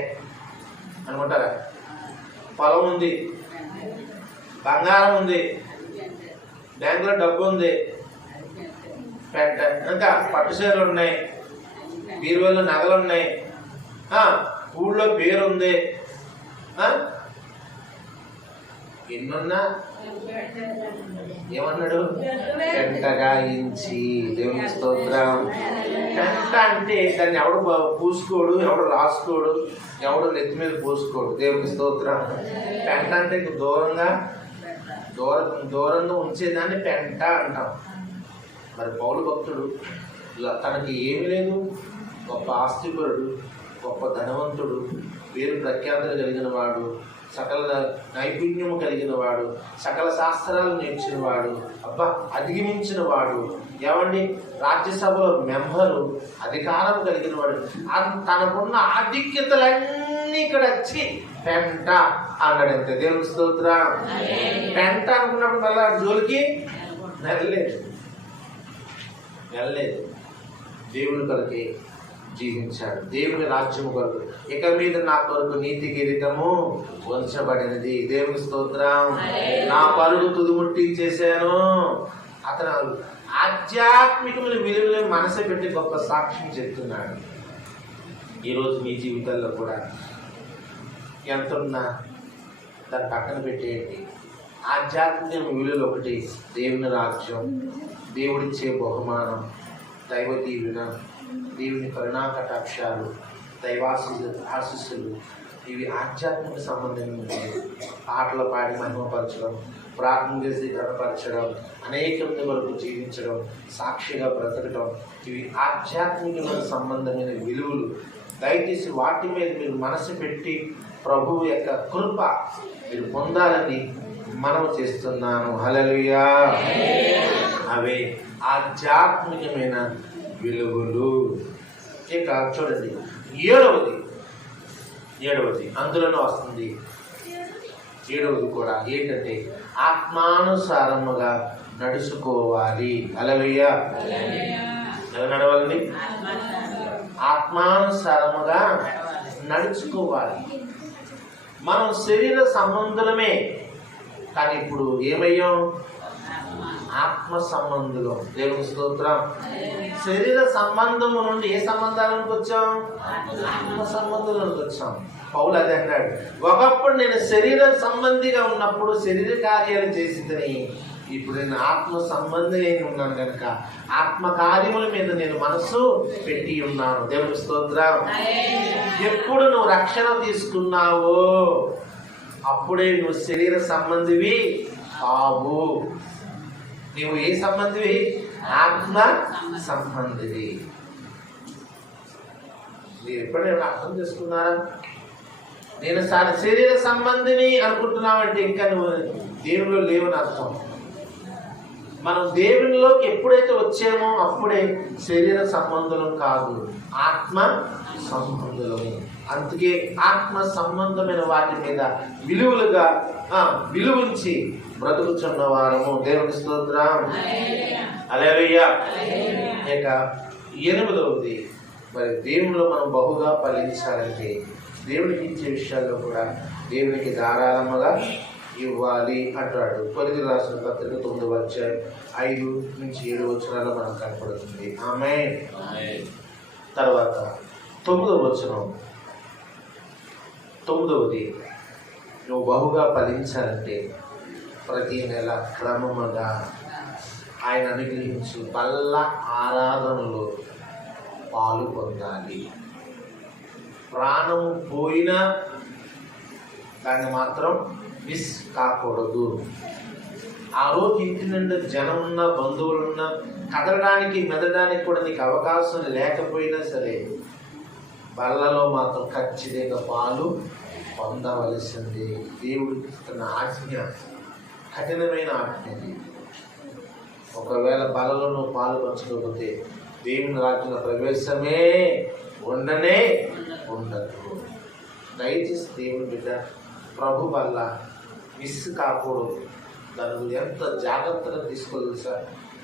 అనుకుంటారా? పొలం ఉంది, బంగారం ఉంది, బ్యాంకులో డబ్బు ఉంది, పెంట. ఇంకా పట్టు చీరలు ఉన్నాయి, బీరువాళ్ళు నగలు ఉన్నాయి, ఊళ్ళో పేరుంది, ఎన్నున్నా ఏమన్నాడు? పెంటగాయించి. దేవుని స్తోత్రం. పెంట అంటే దాన్ని ఎవడు పూసుకోడు, ఎవడు రాసుకోడు, ఎవడు నెత్తి మీద పూసుకోడు. దేవుని స్తోత్రం. పెంట అంటే దూరంగా ఉంచేదాన్ని పెంట అంటాం. మరి పౌలు భక్తుడు తనకి ఏమీ లేదు, గొప్ప ఆస్తిపరుడు, గొప్ప ధనవంతుడు, పేరు ప్రఖ్యాతులు కలిగిన వాడు, సకల నైపుణ్యము కలిగిన వాడు, సకల శాస్త్రాలు నేర్చిన వాడు, అధిగమించిన వాడు, ఏమండి రాజ్యసభలో మెంబరు, అధికారం కలిగిన వాడు, తనకున్న ఆధిక్యతలన్నీ ఇక్కడ వచ్చి పెంట అన్నాడంతే. దేవుని స్తోత్రం. పెంట అనుకున్నప్పుడు మళ్ళా జోలికి వెళ్ళలేదు. దేవుని కొరకే జీవించాడు. దేవుని రాజ్యము కొరకు ఇక మీద నా కొరకు నీతి కిరీటము ఉంచబడినది. దేవుని స్తోత్రం. నా పరుగు తుదిముట్టించేశాను. అతను ఆధ్యాత్మికమైన విలువలను మనసు పెట్టి గొప్ప సాక్ష్యం చెప్తున్నాడు. ఈరోజు మీ జీవితాల్లో కూడా ఎంత ఉన్నా దాన్ని పక్కన పెట్టేయండి. ఆధ్యాత్మిక విలువలు ఒకటి దేవుని రాజ్యం, దేవుడిచ్చే బహుమానం, దైవ దీవెన, దేవుని కరుణా కటాక్షాలు, ఆశీస్సులు, ఇవి ఆధ్యాత్మిక సంబంధంగా పాటలు పాడి మహిమపరచడం, ప్రార్థన చేసి కనపరచడం, అనేక మంది వరకు జీవించడం, సాక్షిగా బ్రతకడం, ఇవి ఆధ్యాత్మికమైన సంబంధమైన విలువలు. దయచేసి వాటి మీద మీరు మనసు పెట్టి ప్రభువు యొక్క కృప మీరు పొందాలని మనం చేస్తున్నాను. హల్లెలూయా. అవే ఆధ్యాత్మికమైన విలువలు. ఇక చూడండి, ఏడవది అందులోనే వస్తుంది. ఏడవది కూడా ఏంటంటే ఆత్మానుసారముగా నడుచుకోవాలి. హల్లెలూయా. ఎలా నడవాలండి? ఆత్మానుసారముగా నడుచుకోవాలి. మనం శరీర సంబంధులమే, కానీ ఇప్పుడు ఏమయ్యాం? ఆత్మ సంబంధులు. దేవుని స్తోత్రం. శరీర సంబంధము నుండి ఏ సంబంధాలకు వచ్చాం? ఆత్మ సంబంధులకు వచ్చాం. పౌలు అదే అన్నాడు, ఒకప్పుడు నేను శరీర సంబంధిగా ఉన్నప్పుడు శరీర కార్యాలు చేసిదని, ఇప్పుడు నేను ఆత్మ సంబంధి అయిన ఉన్నాను కనుక ఆత్మ కార్యముల మీద నేను మనసు పెట్టి ఉన్నాను. దేవుని స్తోత్రం. ఎప్పుడు నువ్వు రక్షణ తీసుకున్నావో అప్పుడే నువ్వు శరీర సంబంధివి కావు. నువ్వు ఏ సంబంధివి? ఆత్మ సంబంధివి. మీరు ఎప్పుడైనా అర్థం చేసుకున్నారా? నేను శరీర సంబంధిని అనుకుంటున్నావంటే ఇంకా నువ్వు దేవునిలో లేవని అర్థం. మనం దేవునిలోకి ఎప్పుడైతే వచ్చామో అప్పుడే శరీర సంబంధులం కాదు, ఆత్మ సంబంధులము. అందుకే ఆత్మ సంబంధమైన వాటి మీద విలువించి బ్రతుకుచున్న వారము. దేవుని స్తోత్రం. హల్లెలూయా. ఇక 8వది, మరి దేవునిలో మనం బహుగా ఫలించాలంటే దేవునికి ఇచ్చే విషయాల్లో కూడా దేవునికి ధారాళముగా ఇవ్వాలి అంటాడు. కొరింథీయులకు రాసిన పత్రిక 9వ అధ్యాయం 5-7 వచనాల్లో మనకు కనపడుతుంది. ఆమేన్. తర్వాత 9వ వచనం. 9వది, నువ్వు బహుగా ఫలించాలంటే ప్రతి నెల క్రమముగా ఆయన అనుగ్రహించు బల్ల ఆరాధనలో పాలు పొందాలి. ప్రాణము పోయినా దాన్ని మాత్రం మిస్ కాకూడదు. ఆ రోజు ఇంటి నిండా జనం ఉన్నా, బంధువులున్నా, కదలడానికి మెదడానికి కూడా నీకు అవకాశం లేకపోయినా సరే బల్లలో మాత్రం ఖచ్చితంగా పాలు పొందవలసింది. దేవుడికి ఇస్తున్న ఆజ్ఞ, కఠినమైన ఆజ్ఞ. ఒకవేళ బలలో నువ్వు పాలు పంచకపోతే దేవుని రాజ్యంలో ప్రవేశమే ఉండదు. దయచేసి దేవుని బిడ్డ ప్రభు వల్ల మిస్ కాకూడదు. దాన్ని ఎంత జాగ్రత్తగా తీసుకోవాలి తెలుసా?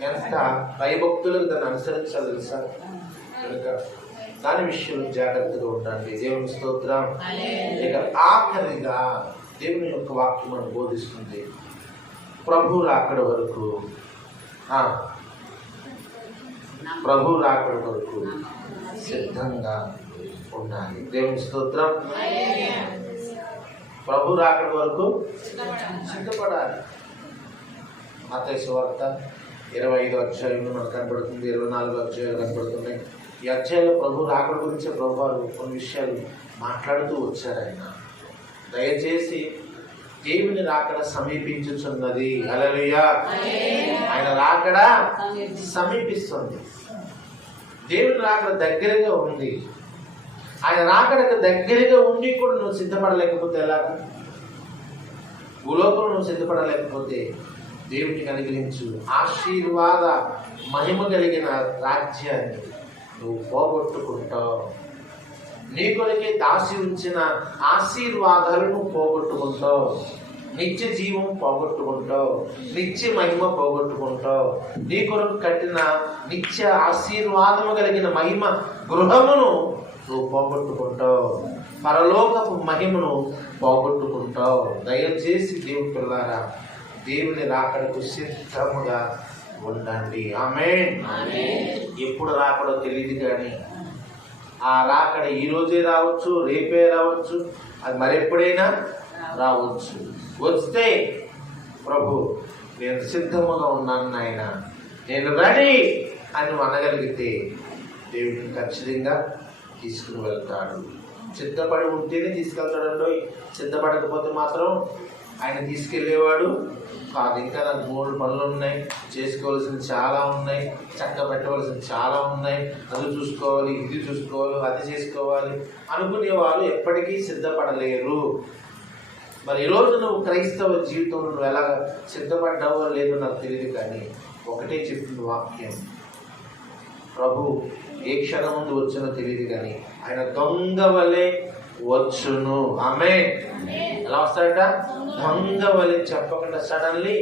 ఎంత భయభక్తులకు దాన్ని అనుసరించాలి తెలుసా? కనుక దాని విషయంలో జాగ్రత్తగా ఉండండి. దేవుని స్తోత్రం. ఇక ఆఖరిగా దేవుని యొక్క వాక్యం మనం బోధిస్తుంది, ప్రభు రాకడ వరకు సిద్ధంగా ఉండాలి. దేవుని స్తోత్రం. ప్రభు రాకడ వరకు సిద్ధపడాలి. మత్తయి సువార్త 25 అధ్యాయంలో మనకు కనబడుతుంది, 24 అధ్యాయాలు కనబడుతున్నాయి. ఈ అధ్యాయంలో ప్రభు రాకడ గురించి ప్రభు వారు కొన్ని విషయాలు మాట్లాడుతూ వచ్చారు. ఆయన దయచేసి దేవుని రాకడ సమీపించుచున్నది. హల్లెలూయా. ఆయన రాకడ సమీపిస్తుంది. దేవుని రాకడ దగ్గరగా ఉంది. ఆయన రాకడకు దగ్గరగా ఉండి కూడా నువ్వు సిద్ధపడలేకపోతే ఎలాగా? భూలోకంలో నువ్వు సిద్ధపడలేకపోతే దేవునికి అనుగ్రహించు ఆశీర్వాద మహిమ కలిగిన రాజ్యాన్ని నువ్వు పోగొట్టుకుంటావు. నీ కొరకే దాసి ఉంచిన ఆశీర్వాదాలను పోగొట్టుకుంటావు. నిత్య జీవం పోగొట్టుకుంటావు. నిత్య మహిమ పోగొట్టుకుంటావు. నీ కొరకు కట్టిన నిత్య ఆశీర్వాదము కలిగిన మహిమ గృహమును నువ్వు పోగొట్టుకుంటావు. పరలోకపు మహిమను పోగొట్టుకుంటావు. దయచేసి దేవుని పిల్లారా, దేవుని రాకడకు సిద్ధముగా ఉండండి. ఆమేన్. ఎప్పుడు రాకడో తెలియదు, కానీ ఆ రాకడ ఈ రోజే రావచ్చు, రేపే రావచ్చు, అది మరెప్పుడైనా రావచ్చు. వస్తే ప్రభు నేను సిద్ధముగా ఉన్నాను నాయన, నేను రెడీ అని అనగలిగితే దేవుడిని ఖచ్చితంగా తీసుకుని వెళ్తాడు. సిద్ధపడి ఉంటేనే తీసుకెళ్తాడండి. సిద్ధపడకపోతే మాత్రం ఆయన తీసుకెళ్ళేవాడు కాదు. ఇంకా నాకు 3 పనులు ఉన్నాయి, చేసుకోవాల్సింది చాలా ఉన్నాయి, చక్క పెట్టవలసింది చాలా ఉన్నాయి, అది చూసుకోవాలి, ఇది చూసుకోవాలి, అది చేసుకోవాలి అనుకునేవారు ఎప్పటికీ సిద్ధపడలేరు. మరి ఈరోజు నువ్వు క్రైస్తవ జీవితంలో నువ్వు ఎలా సిద్ధపడ్డావో లేదో నాకు తెలియదు, కానీ ఒకటే చెప్తుంది వాక్యం, ప్రభు ఏ క్షణం ముందు వచ్చునో తెలియదు, కానీ ఆయన దొంగ వలె వచ్చును. ఆమేన్. ఎలా వస్తాడట? దొంగ వలె, చెప్పకుండా సడన్లీ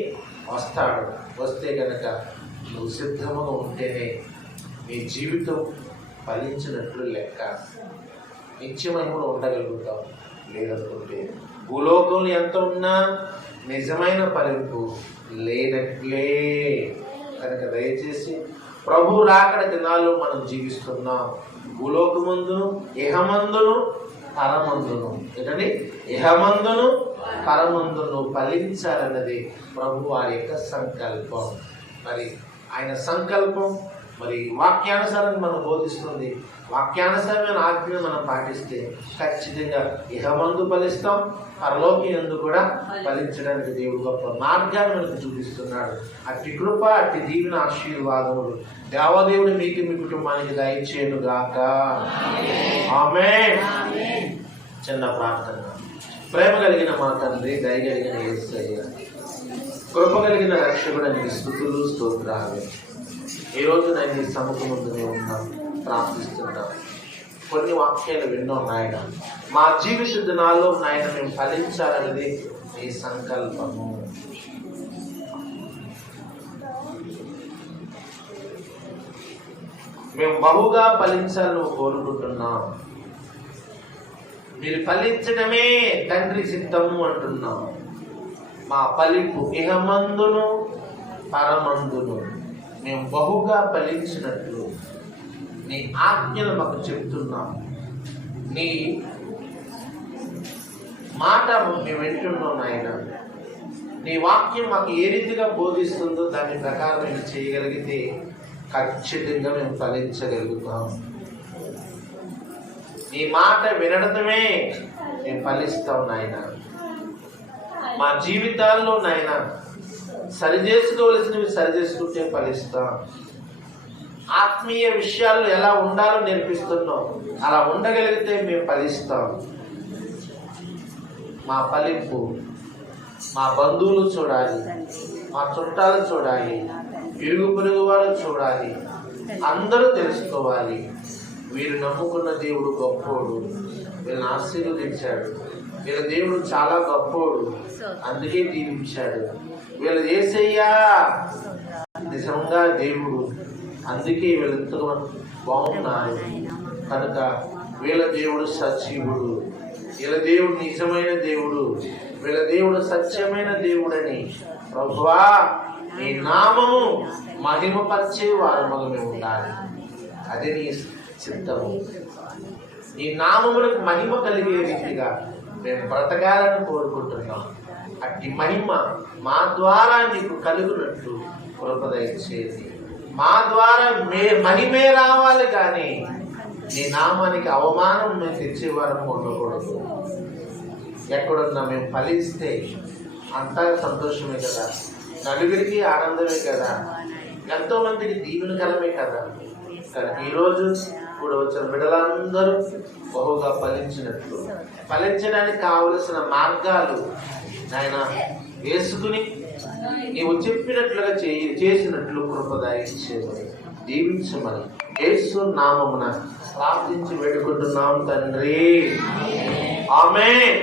వస్తాడు. వస్తే కనుక నువ్వు సిద్ధముగా ఉంటేనే నీ జీవితం ఫలించినట్లు లెక్క. నిత్యమహిమలో ఉండగలుగుతావు. లేదనుకుంటే భూలోకంలో ఎంత ఉన్నా నిజమైన ఫలింపు లేనట్లే. కనుక దయచేసి ప్రభు రాకడ దినాల్లో మనం జీవిస్తున్నాం. భూలోకమందును ఇహమందును పరమందును, ఏంటండి, ఇహమందును పరమందును ఫలించాలన్నది ప్రభు వారి యొక్క సంకల్పం. మరి ఆయన సంకల్పం మరి వాక్యానుసారం మనం బోధిస్తుంది. వాక్యానుసారమైన ఆజ్ఞను మనం పాటిస్తే ఖచ్చితంగా ఇహమందు ఫలిస్తాం, పరలోకి యందు కూడా ఫలించడానికి దేవుడు గొప్ప మార్గాన్ని మనకు చూపిస్తున్నాడు. అట్టి కృప, అట్టి దీవెన, ఆశీర్వాదములు దేవదేవుడు మీకు, మీ కుటుంబానికి దయచేయును గాక. ఆమేన్. చిన్న ప్రార్థన. ప్రేమ కలిగిన మా తండ్రి, దయ కలిగిన యేసయ్య, కృప కలిగిన రక్షకుడానికి స్తుతులు, స్తోత్రాలు. ఈరోజు నేను ఈ సముఖం ముందునే ఉన్నాం, ప్రార్థిస్తున్నాం. కొన్ని వాక్యాలు విన్నాం నాయన. మా జీవిత దినాల్లో నాయన మేము ఫలించాలనేది నీ సంకల్పము. మేము బహుగా ఫలించాలని కోరుకుంటున్నాం. మీరు ఫలించడమే తండ్రి చిత్తము అంటున్నాం. మా ఫలింపు ఇహమందును పరమందును మేము బహుగా ఫలించినట్లు నీ ఆజ్ఞలు మాకు చెప్తున్నాం. నీ మాట మేము వింటున్నాం నాయన. నీ వాక్యం మాకు ఏ రీతిగా బోధిస్తుందో దాని ప్రకారం మేము చేయగలిగితే ఖచ్చితంగా మేము ఫలించగలుగుతాం. నీ మాట వినడమే మేము ఫలిస్తాం నాయన. మా జీవితాల్లో నాయన సరిచేసుకోవలసినవి సరిచేసుకుంటే ఫలిస్తాం. ఆత్మీయ విషయాల్లో ఎలా ఉండాలో నేర్పిస్తున్నాం, అలా ఉండగలిగితే మేము ఫలిస్తాం. మా ఫలింపు మా బంధువులు చూడాలి, మా చుట్టాలు చూడాలి, ఇరుగు పొరుగు వాళ్ళు చూడాలి, అందరూ తెలుసుకోవాలి. వీరు నమ్ముకున్న దేవుడు గొప్పోడు, వీళ్ళని ఆశీర్వదించాడు, వీళ్ళ దేవుడు చాలా గొప్పోడు, అందుకే దీవించాడు. వీళ్ళ యేసయ్యా నిజంగా దేవుడు, అందుకే వీళ్ళంతా బాగున్నారు. కనుక వీళ్ళ దేవుడు సజీవుడు, వీళ్ళ దేవుడు నిజమైన దేవుడు, వీళ్ళ దేవుడు సత్యమైన దేవుడని ప్రభువా నీ నామము మహిమపరిచే వారు మగమే ఉండాలి. అదే నీ చిత్తము. నీ నామములకు మహిమ కలిగే రీతిగా మేము బ్రతకాలని కోరుకుంటున్నాం. అట్టి మహిమ మా ద్వారా నీకు కలుగునట్లు కృప దయచేసి, మా ద్వారా మహిమే రావాలి కానీ నీ నామానికి అవమానం మేము తెచ్చేవారం ఉండకూడదు. ఎక్కడున్నా మేము ఫలిస్తే అంతా సంతోషమే కదా, నలుగురికి ఆనందమే కదా, ఎంతో మందికి దీవెనకరమే కదా. కానీ ఈరోజు కూడా వచ్చిన బిడ్డలందరూ బహుగా ఫలించడానికి కావలసిన మార్గాలు ఆయన వేసుకుని నీవు చెప్పినట్లుగా చేసినట్లు కృపదాయించేమని దీవించమని యేసు నామమున ప్రార్థించి వేడుకుంటున్నాం తండ్రి. ఆమేన్.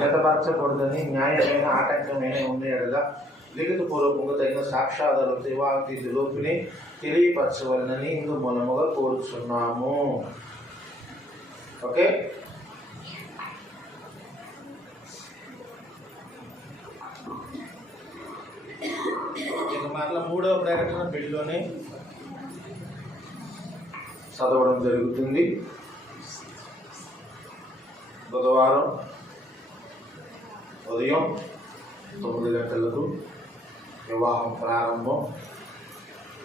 జతపరచకూడదని న్యాయమైన ఆటంకమైన ఉండేలా లిఖిత పూర్వకంగా తగిన సాక్ష్యాధారం దివాతీతిలోపుని తెలియపరచవలనని ఇందు మూలముగా కోరుచున్నాము. ఓకే, ఇక మరలా 3వ ప్రకటన బిల్లులోనే చదవడం జరుగుతుంది. బుధవారం ఉదయం 9 గంటలకు వివాహం ప్రారంభం,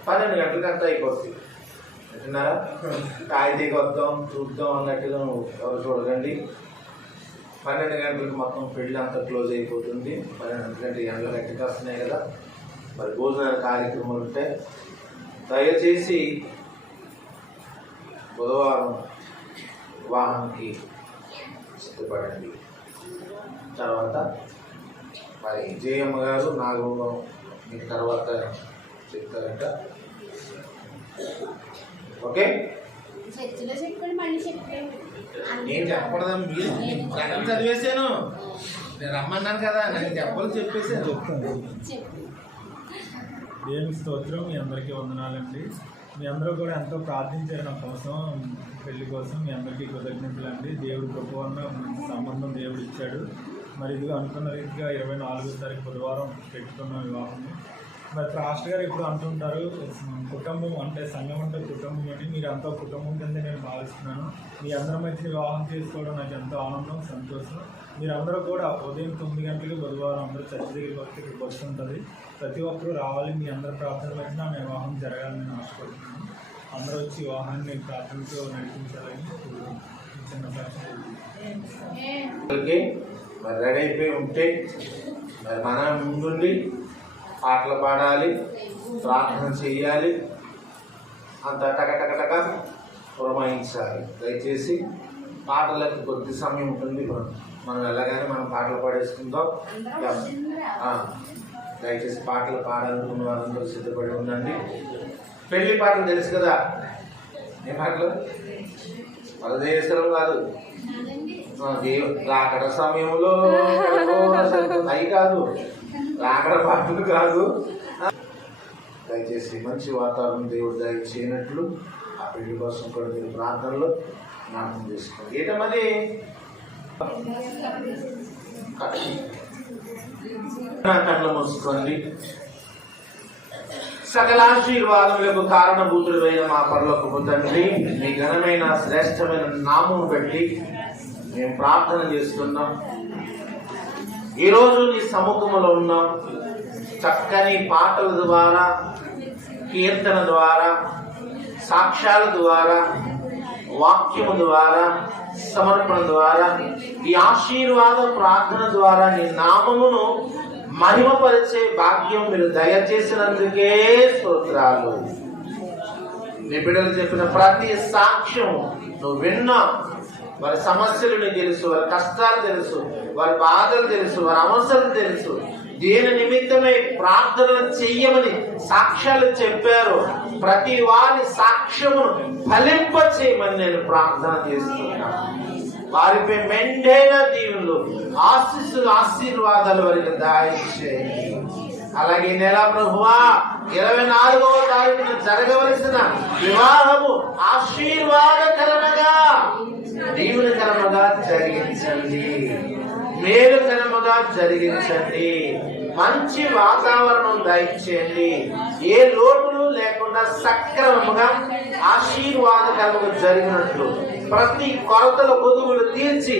12 గంటలకంతా అయిపోతుంది. అంటున్నారా? కాగితీకి వద్దాం చూద్దాం అన్నట్టుగా ఎవరు చూడకండి. 12 గంటలకు మొత్తం పెళ్ళి అంతా క్లోజ్ అయిపోతుంది. 12 గంటలు ఎండలు గట్టిగా వస్తున్నాయి కదా, మరి భోజనాల కార్యక్రమాలు ఉంటాయి. దయచేసి బుధవారం వివాహానికి సిద్ధపడండి. తర్వాత మరి జయమ్మ గారు నాగభూగం మీకు తర్వాత చెప్తారంట. ఓకే, నేను చెప్పకూడదా? మీరు ప్రకటన చదివేశాను, నేను రమ్మన్నాను కదా, నాకు చెప్పాలి చెప్పేసాను. దేవుని స్తోత్రం. మీ అందరికీ వందనాలండి. మీ అందరూ కూడా ఎంతో ప్రార్థించారు నా కోసం, పెళ్లి కోసం. మీ అందరికీ కృతజ్ఞతలు అండి. దేవుడు కృప వల్ల మంచి సంబంధం దేవుడు ఇచ్చాడు. మరి ఇదిగో అనుకున్న రీతిగా 24వ తారీఖు బుధవారం పెట్టుకున్న వివాహం. మరి రాష్ట్ర గారు ఇప్పుడు అంటుంటారు కుటుంబం అంటే సంఘం అంటే కుటుంబం అని. మీరు అంతా కుటుంబం కింద నేను భావిస్తున్నాను. మీ అందరి మధ్య వివాహం చేసుకోవడం నాకు ఎంతో ఆనందం, సంతోషం. మీరందరూ కూడా ఉదయం 9 గంటలకు బుధవారం అందరూ చర్చ దగ్గరికి వస్తే ఇక్కడికి వస్తుంటుంది. ప్రతి ఒక్కరూ రావాలి. మీ అందరి ప్రార్థనలు వచ్చి నా వివాహం జరగాలని నేను ఆశపడుతున్నాను. అందరూ వచ్చి వివాహాన్ని ప్రార్థనతో నడిపించాలని చిన్న ప్రశ్న. మరి రెడీ అయిపోయి ఉంటే మరి మనం ముందుండి పాటలు పాడాలి, ప్రార్థన చేయాలి, అంత టకటకటక పురమాయించాలి. దయచేసి పాటలకు కొద్ది సమయం ఉంటుంది. మనం వెళ్ళగానే మనం పాటలు పాడేసుకుందాం. దయచేసి పాటలు పాడాలనుకున్న వారందరూ సిద్ధపడి ఉండండి. పెళ్లి పాటలు తెలుసు కదా, ఏ పాటలు? పరదేశం కాదు, రాకడ సమయంలో అవి కాదు, రాకడ పాటలు కాదు. దయచేసి మంచి వాతావరణం దేవుడు దయచేయనట్లు ఆ పెళ్లి కోసం కూడా మీరు ప్రార్థనలో జ్ఞాపకం చేసుకోండి. ఏంటన్నది కళ్ళు మూసుకోండి. సకల ఆశీర్వాదములకు కారణభూతుడైన మా పరలోకపు తండ్రి, మీ ఘనమైన శ్రేష్టమైన నామమును బట్టి మేము ప్రార్థన చేస్తున్నాం. ఈరోజు నీ సముఖంలో ఉన్నాం. చక్కని పాటల ద్వారా, కీర్తన ద్వారా, సాక్ష్యాల ద్వారా, వాక్యము ద్వారా, సమర్పణ ద్వారా, ఈ ఆశీర్వాద ప్రార్థన ద్వారా నీ నామమును మహిమపరిచే భాగ్యం మీరు దయచేసినందుకే స్తోత్రాలు. నీ బిడ్డలు చెప్పిన ప్రతి సాక్ష్యం నువ్వు విన్నా. వారి సమస్యలు నీకు తెలుసు, వారి కష్టాలు తెలుసు, వారి బాధలు తెలుసు, వారి అవసరం తెలుసు. దేని నిమిత్తమై ప్రార్థన చెయ్యమని సాక్ష్యాలు చెప్పారు. ప్రతి వారి సాక్ష్యమును ఫలింప చేయమని నేను ప్రార్థన చేస్తున్నాను. వారిపై మెండైన దీవులు, ఆశీస్సులు, ఆశీర్వాదాలు వారికి దయచేయండి. అలాగే నెల ప్రభువా 24వ తారీఖున జరగవలసిన వివాహము ఆశీర్వాదకరముగా, దీవెనకరముగా జరిగించండి, మేలుకరముగా జరిగించండి. మంచి వాతావరణం దయచేయండి. ఏ లోటులు లేకుండా సక్రమముగా ఆశీర్వాదకరముగా జరిగినట్లు ప్రతి కొరతల కొదువులు తీర్చి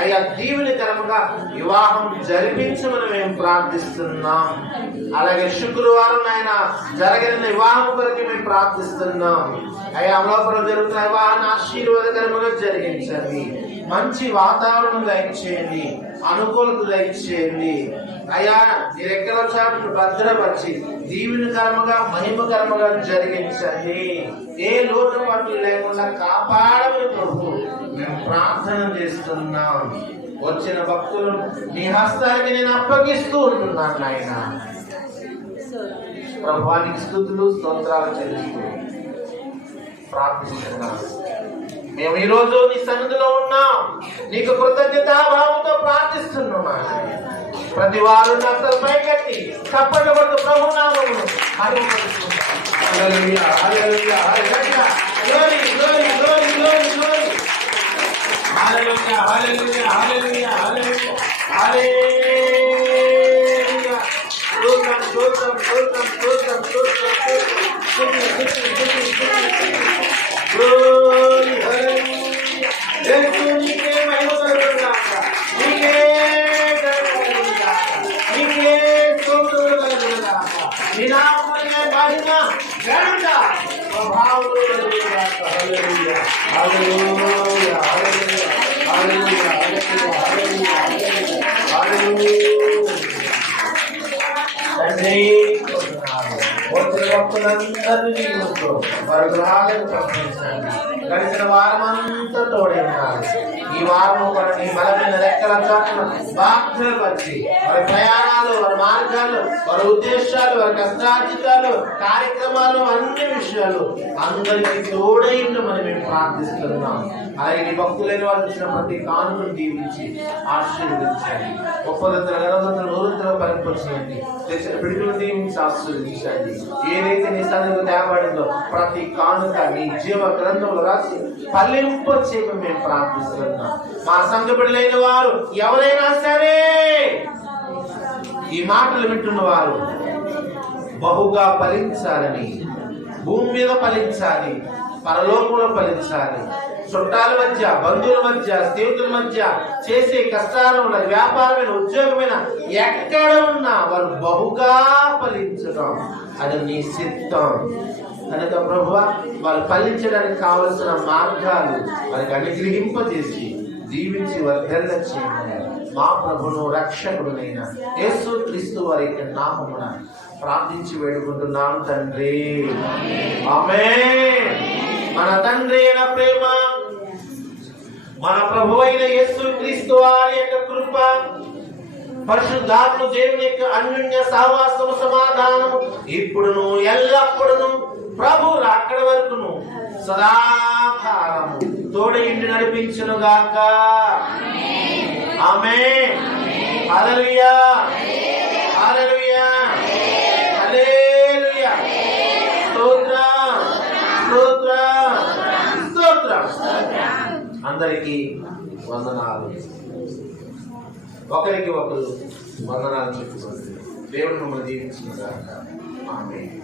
అయ్యా దీవెనకరముగా వివాహం జరిపించమని మేము ప్రార్థిస్తున్నాం. అలాగే శుక్రవారం ఆయన జరిగిన వివాహం కొరకు మేము ప్రార్థిస్తున్నాం. అయ్యా అమలాపురం జరుగుతున్న వివాహాన్ని ఆశీర్వాదకరముగా జరిగించండి. మంచి వాతావరణం దయచేయండి, అనుకూలత దయచేయండి. అయ్యా మీరు ఎక్కడ చాటు భద్రపరిచి దీవెనకరముగా మహిమకరముగా జరిగించండి. ఏ లోటుపాట్లు లేకుండా కాపాడమని ప్రభు మేము ప్రార్థన చేస్తున్నాం. వచ్చిన భక్తులను మీ హస్తానికి నేను అప్పగిస్తూ ఉంటున్నాను నాయన. ప్రభువానికి స్తుతులు స్తోత్రాలు చెల్లిస్తూ ప్రార్థిస్తున్నాను. మేము ఈరోజు నీ సన్నిధిలో ఉన్నాం, నీకు కృతజ్ఞతాభావంతో ప్రార్థిస్తున్నాం. ప్రతి వారు అసలు పైకెత్తి చప్పట్లు కొడుతూ ప్రభు నామమును మహిమపరుస్తున్నాం. Hallelujah, hallelujah, hallelujah, glory, glory, glory, glory, glory. Hallelujah, hallelujah, hallelujah, hallelujah, hallelujah. స్తోత్రం, స్తోత్రం, స్తోత్రం, స్తోత్రం, స్తోత్రం, గ్లోరీ, హల్లెలూయా. యేసు నీకే మహిమ కలుగుగాక, నీకే కలుగుగాక, నీకే స్తోత్రములు కలుగుగాక, నీ నామమునే మహిమ ఘనత ప్రభావములు కలుగుగాక. హల్లెలూయా, హల్లెలూయా, హల్లెలూయా, హల్లెలూయా, హల్లెలూయా, హల్లెలూయా. అందరినీ నీ ముందు వారి గృహాలకు పంపించండి. గడిచిన వారం అంతా తోడే ఉన్నారు. ఈ వారం కూడా నీ బలమైన రెక్కల చాటున బాధ్యపరిచి వారి ప్రయాణాలు, వారి మార్గాలు, వారి ఉద్దేశాలు, వారి కష్టార్జితాలు, కార్యక్రమాలు, అన్ని విషయాలు అందరికీ తోడైండు మనం మేము ప్రార్థిస్తున్నాం. అలాగే నీ భక్తులైన వాళ్ళు ఇచ్చిన ప్రతి కానుకను దీవించి ఆశీర్వదించండి. గొప్పదంతలు, గణదంతలు, నూరంతలు పరిపరచండి. తెచ్చిన పిడుగులు దీవించి ఆశీర్వదించండి. ఏదైతే నీ సన్నిధిలో తేబడిందో ప్రతి కానుక నీ జీవ గ్రంథంలో రాసి ఫలింప చేయమని మేము ప్రార్థిస్తున్నాం. మా సంఘ బిడ్డలైన వారు ఎవరైనా సరే ఈ మాటలు వింటున్న వారు బహుగా ఫలించాలని, భూమి మీద ఫలించాలి, పరలోకంలో ఫలించాలి. చుట్టాల మధ్య, బంధువుల మధ్య, స్నేహితుల మధ్య చేసే కష్టాలమైన, వ్యాపారమైన, ఉద్యోగమైన ఎక్కడ ఉన్నా వారు బహుగా ఫలించడం అది నీ సిద్ధం కనుక ప్రభువా వాళ్ళు ఫలించడానికి కావలసిన మార్గాలు వారికి అనుగ్రహింపజేసి దీవించి వర్ధల్ల చేయమని మా ప్రభును రక్షకుడునైన యేసు క్రీస్తు వారి నామమున ప్రార్థించి వేడుకుంటున్నాను తండ్రి. ఆమేన్. మన తండ్రి అయిన ప్రేమ, మన ప్రభు అయిన యేసు క్రీస్తు వారి యొక్క కృప, పరిశుద్ధాత్మ దేవుని యొక్క అన్యోన్య సహవాసము, సమాధానము ఇప్పుడును ఎల్లప్పుడును ప్రభు రాకడ వరకును సదాకాలము తోడయిండి నడిపించును గాక. ఆమేన్. హల్లెలూయా, హల్లెలూయా, హల్లెలూయా. స్తోత్రం, స్తోత్రం, స్తోత్రం. అందరికీ వందనాలు. ఒకరికి ఒకరు వందనాలు చెప్పుకోండి. దేవుడు మిమ్మల్ని దీవించును గాక. ఆమేన్.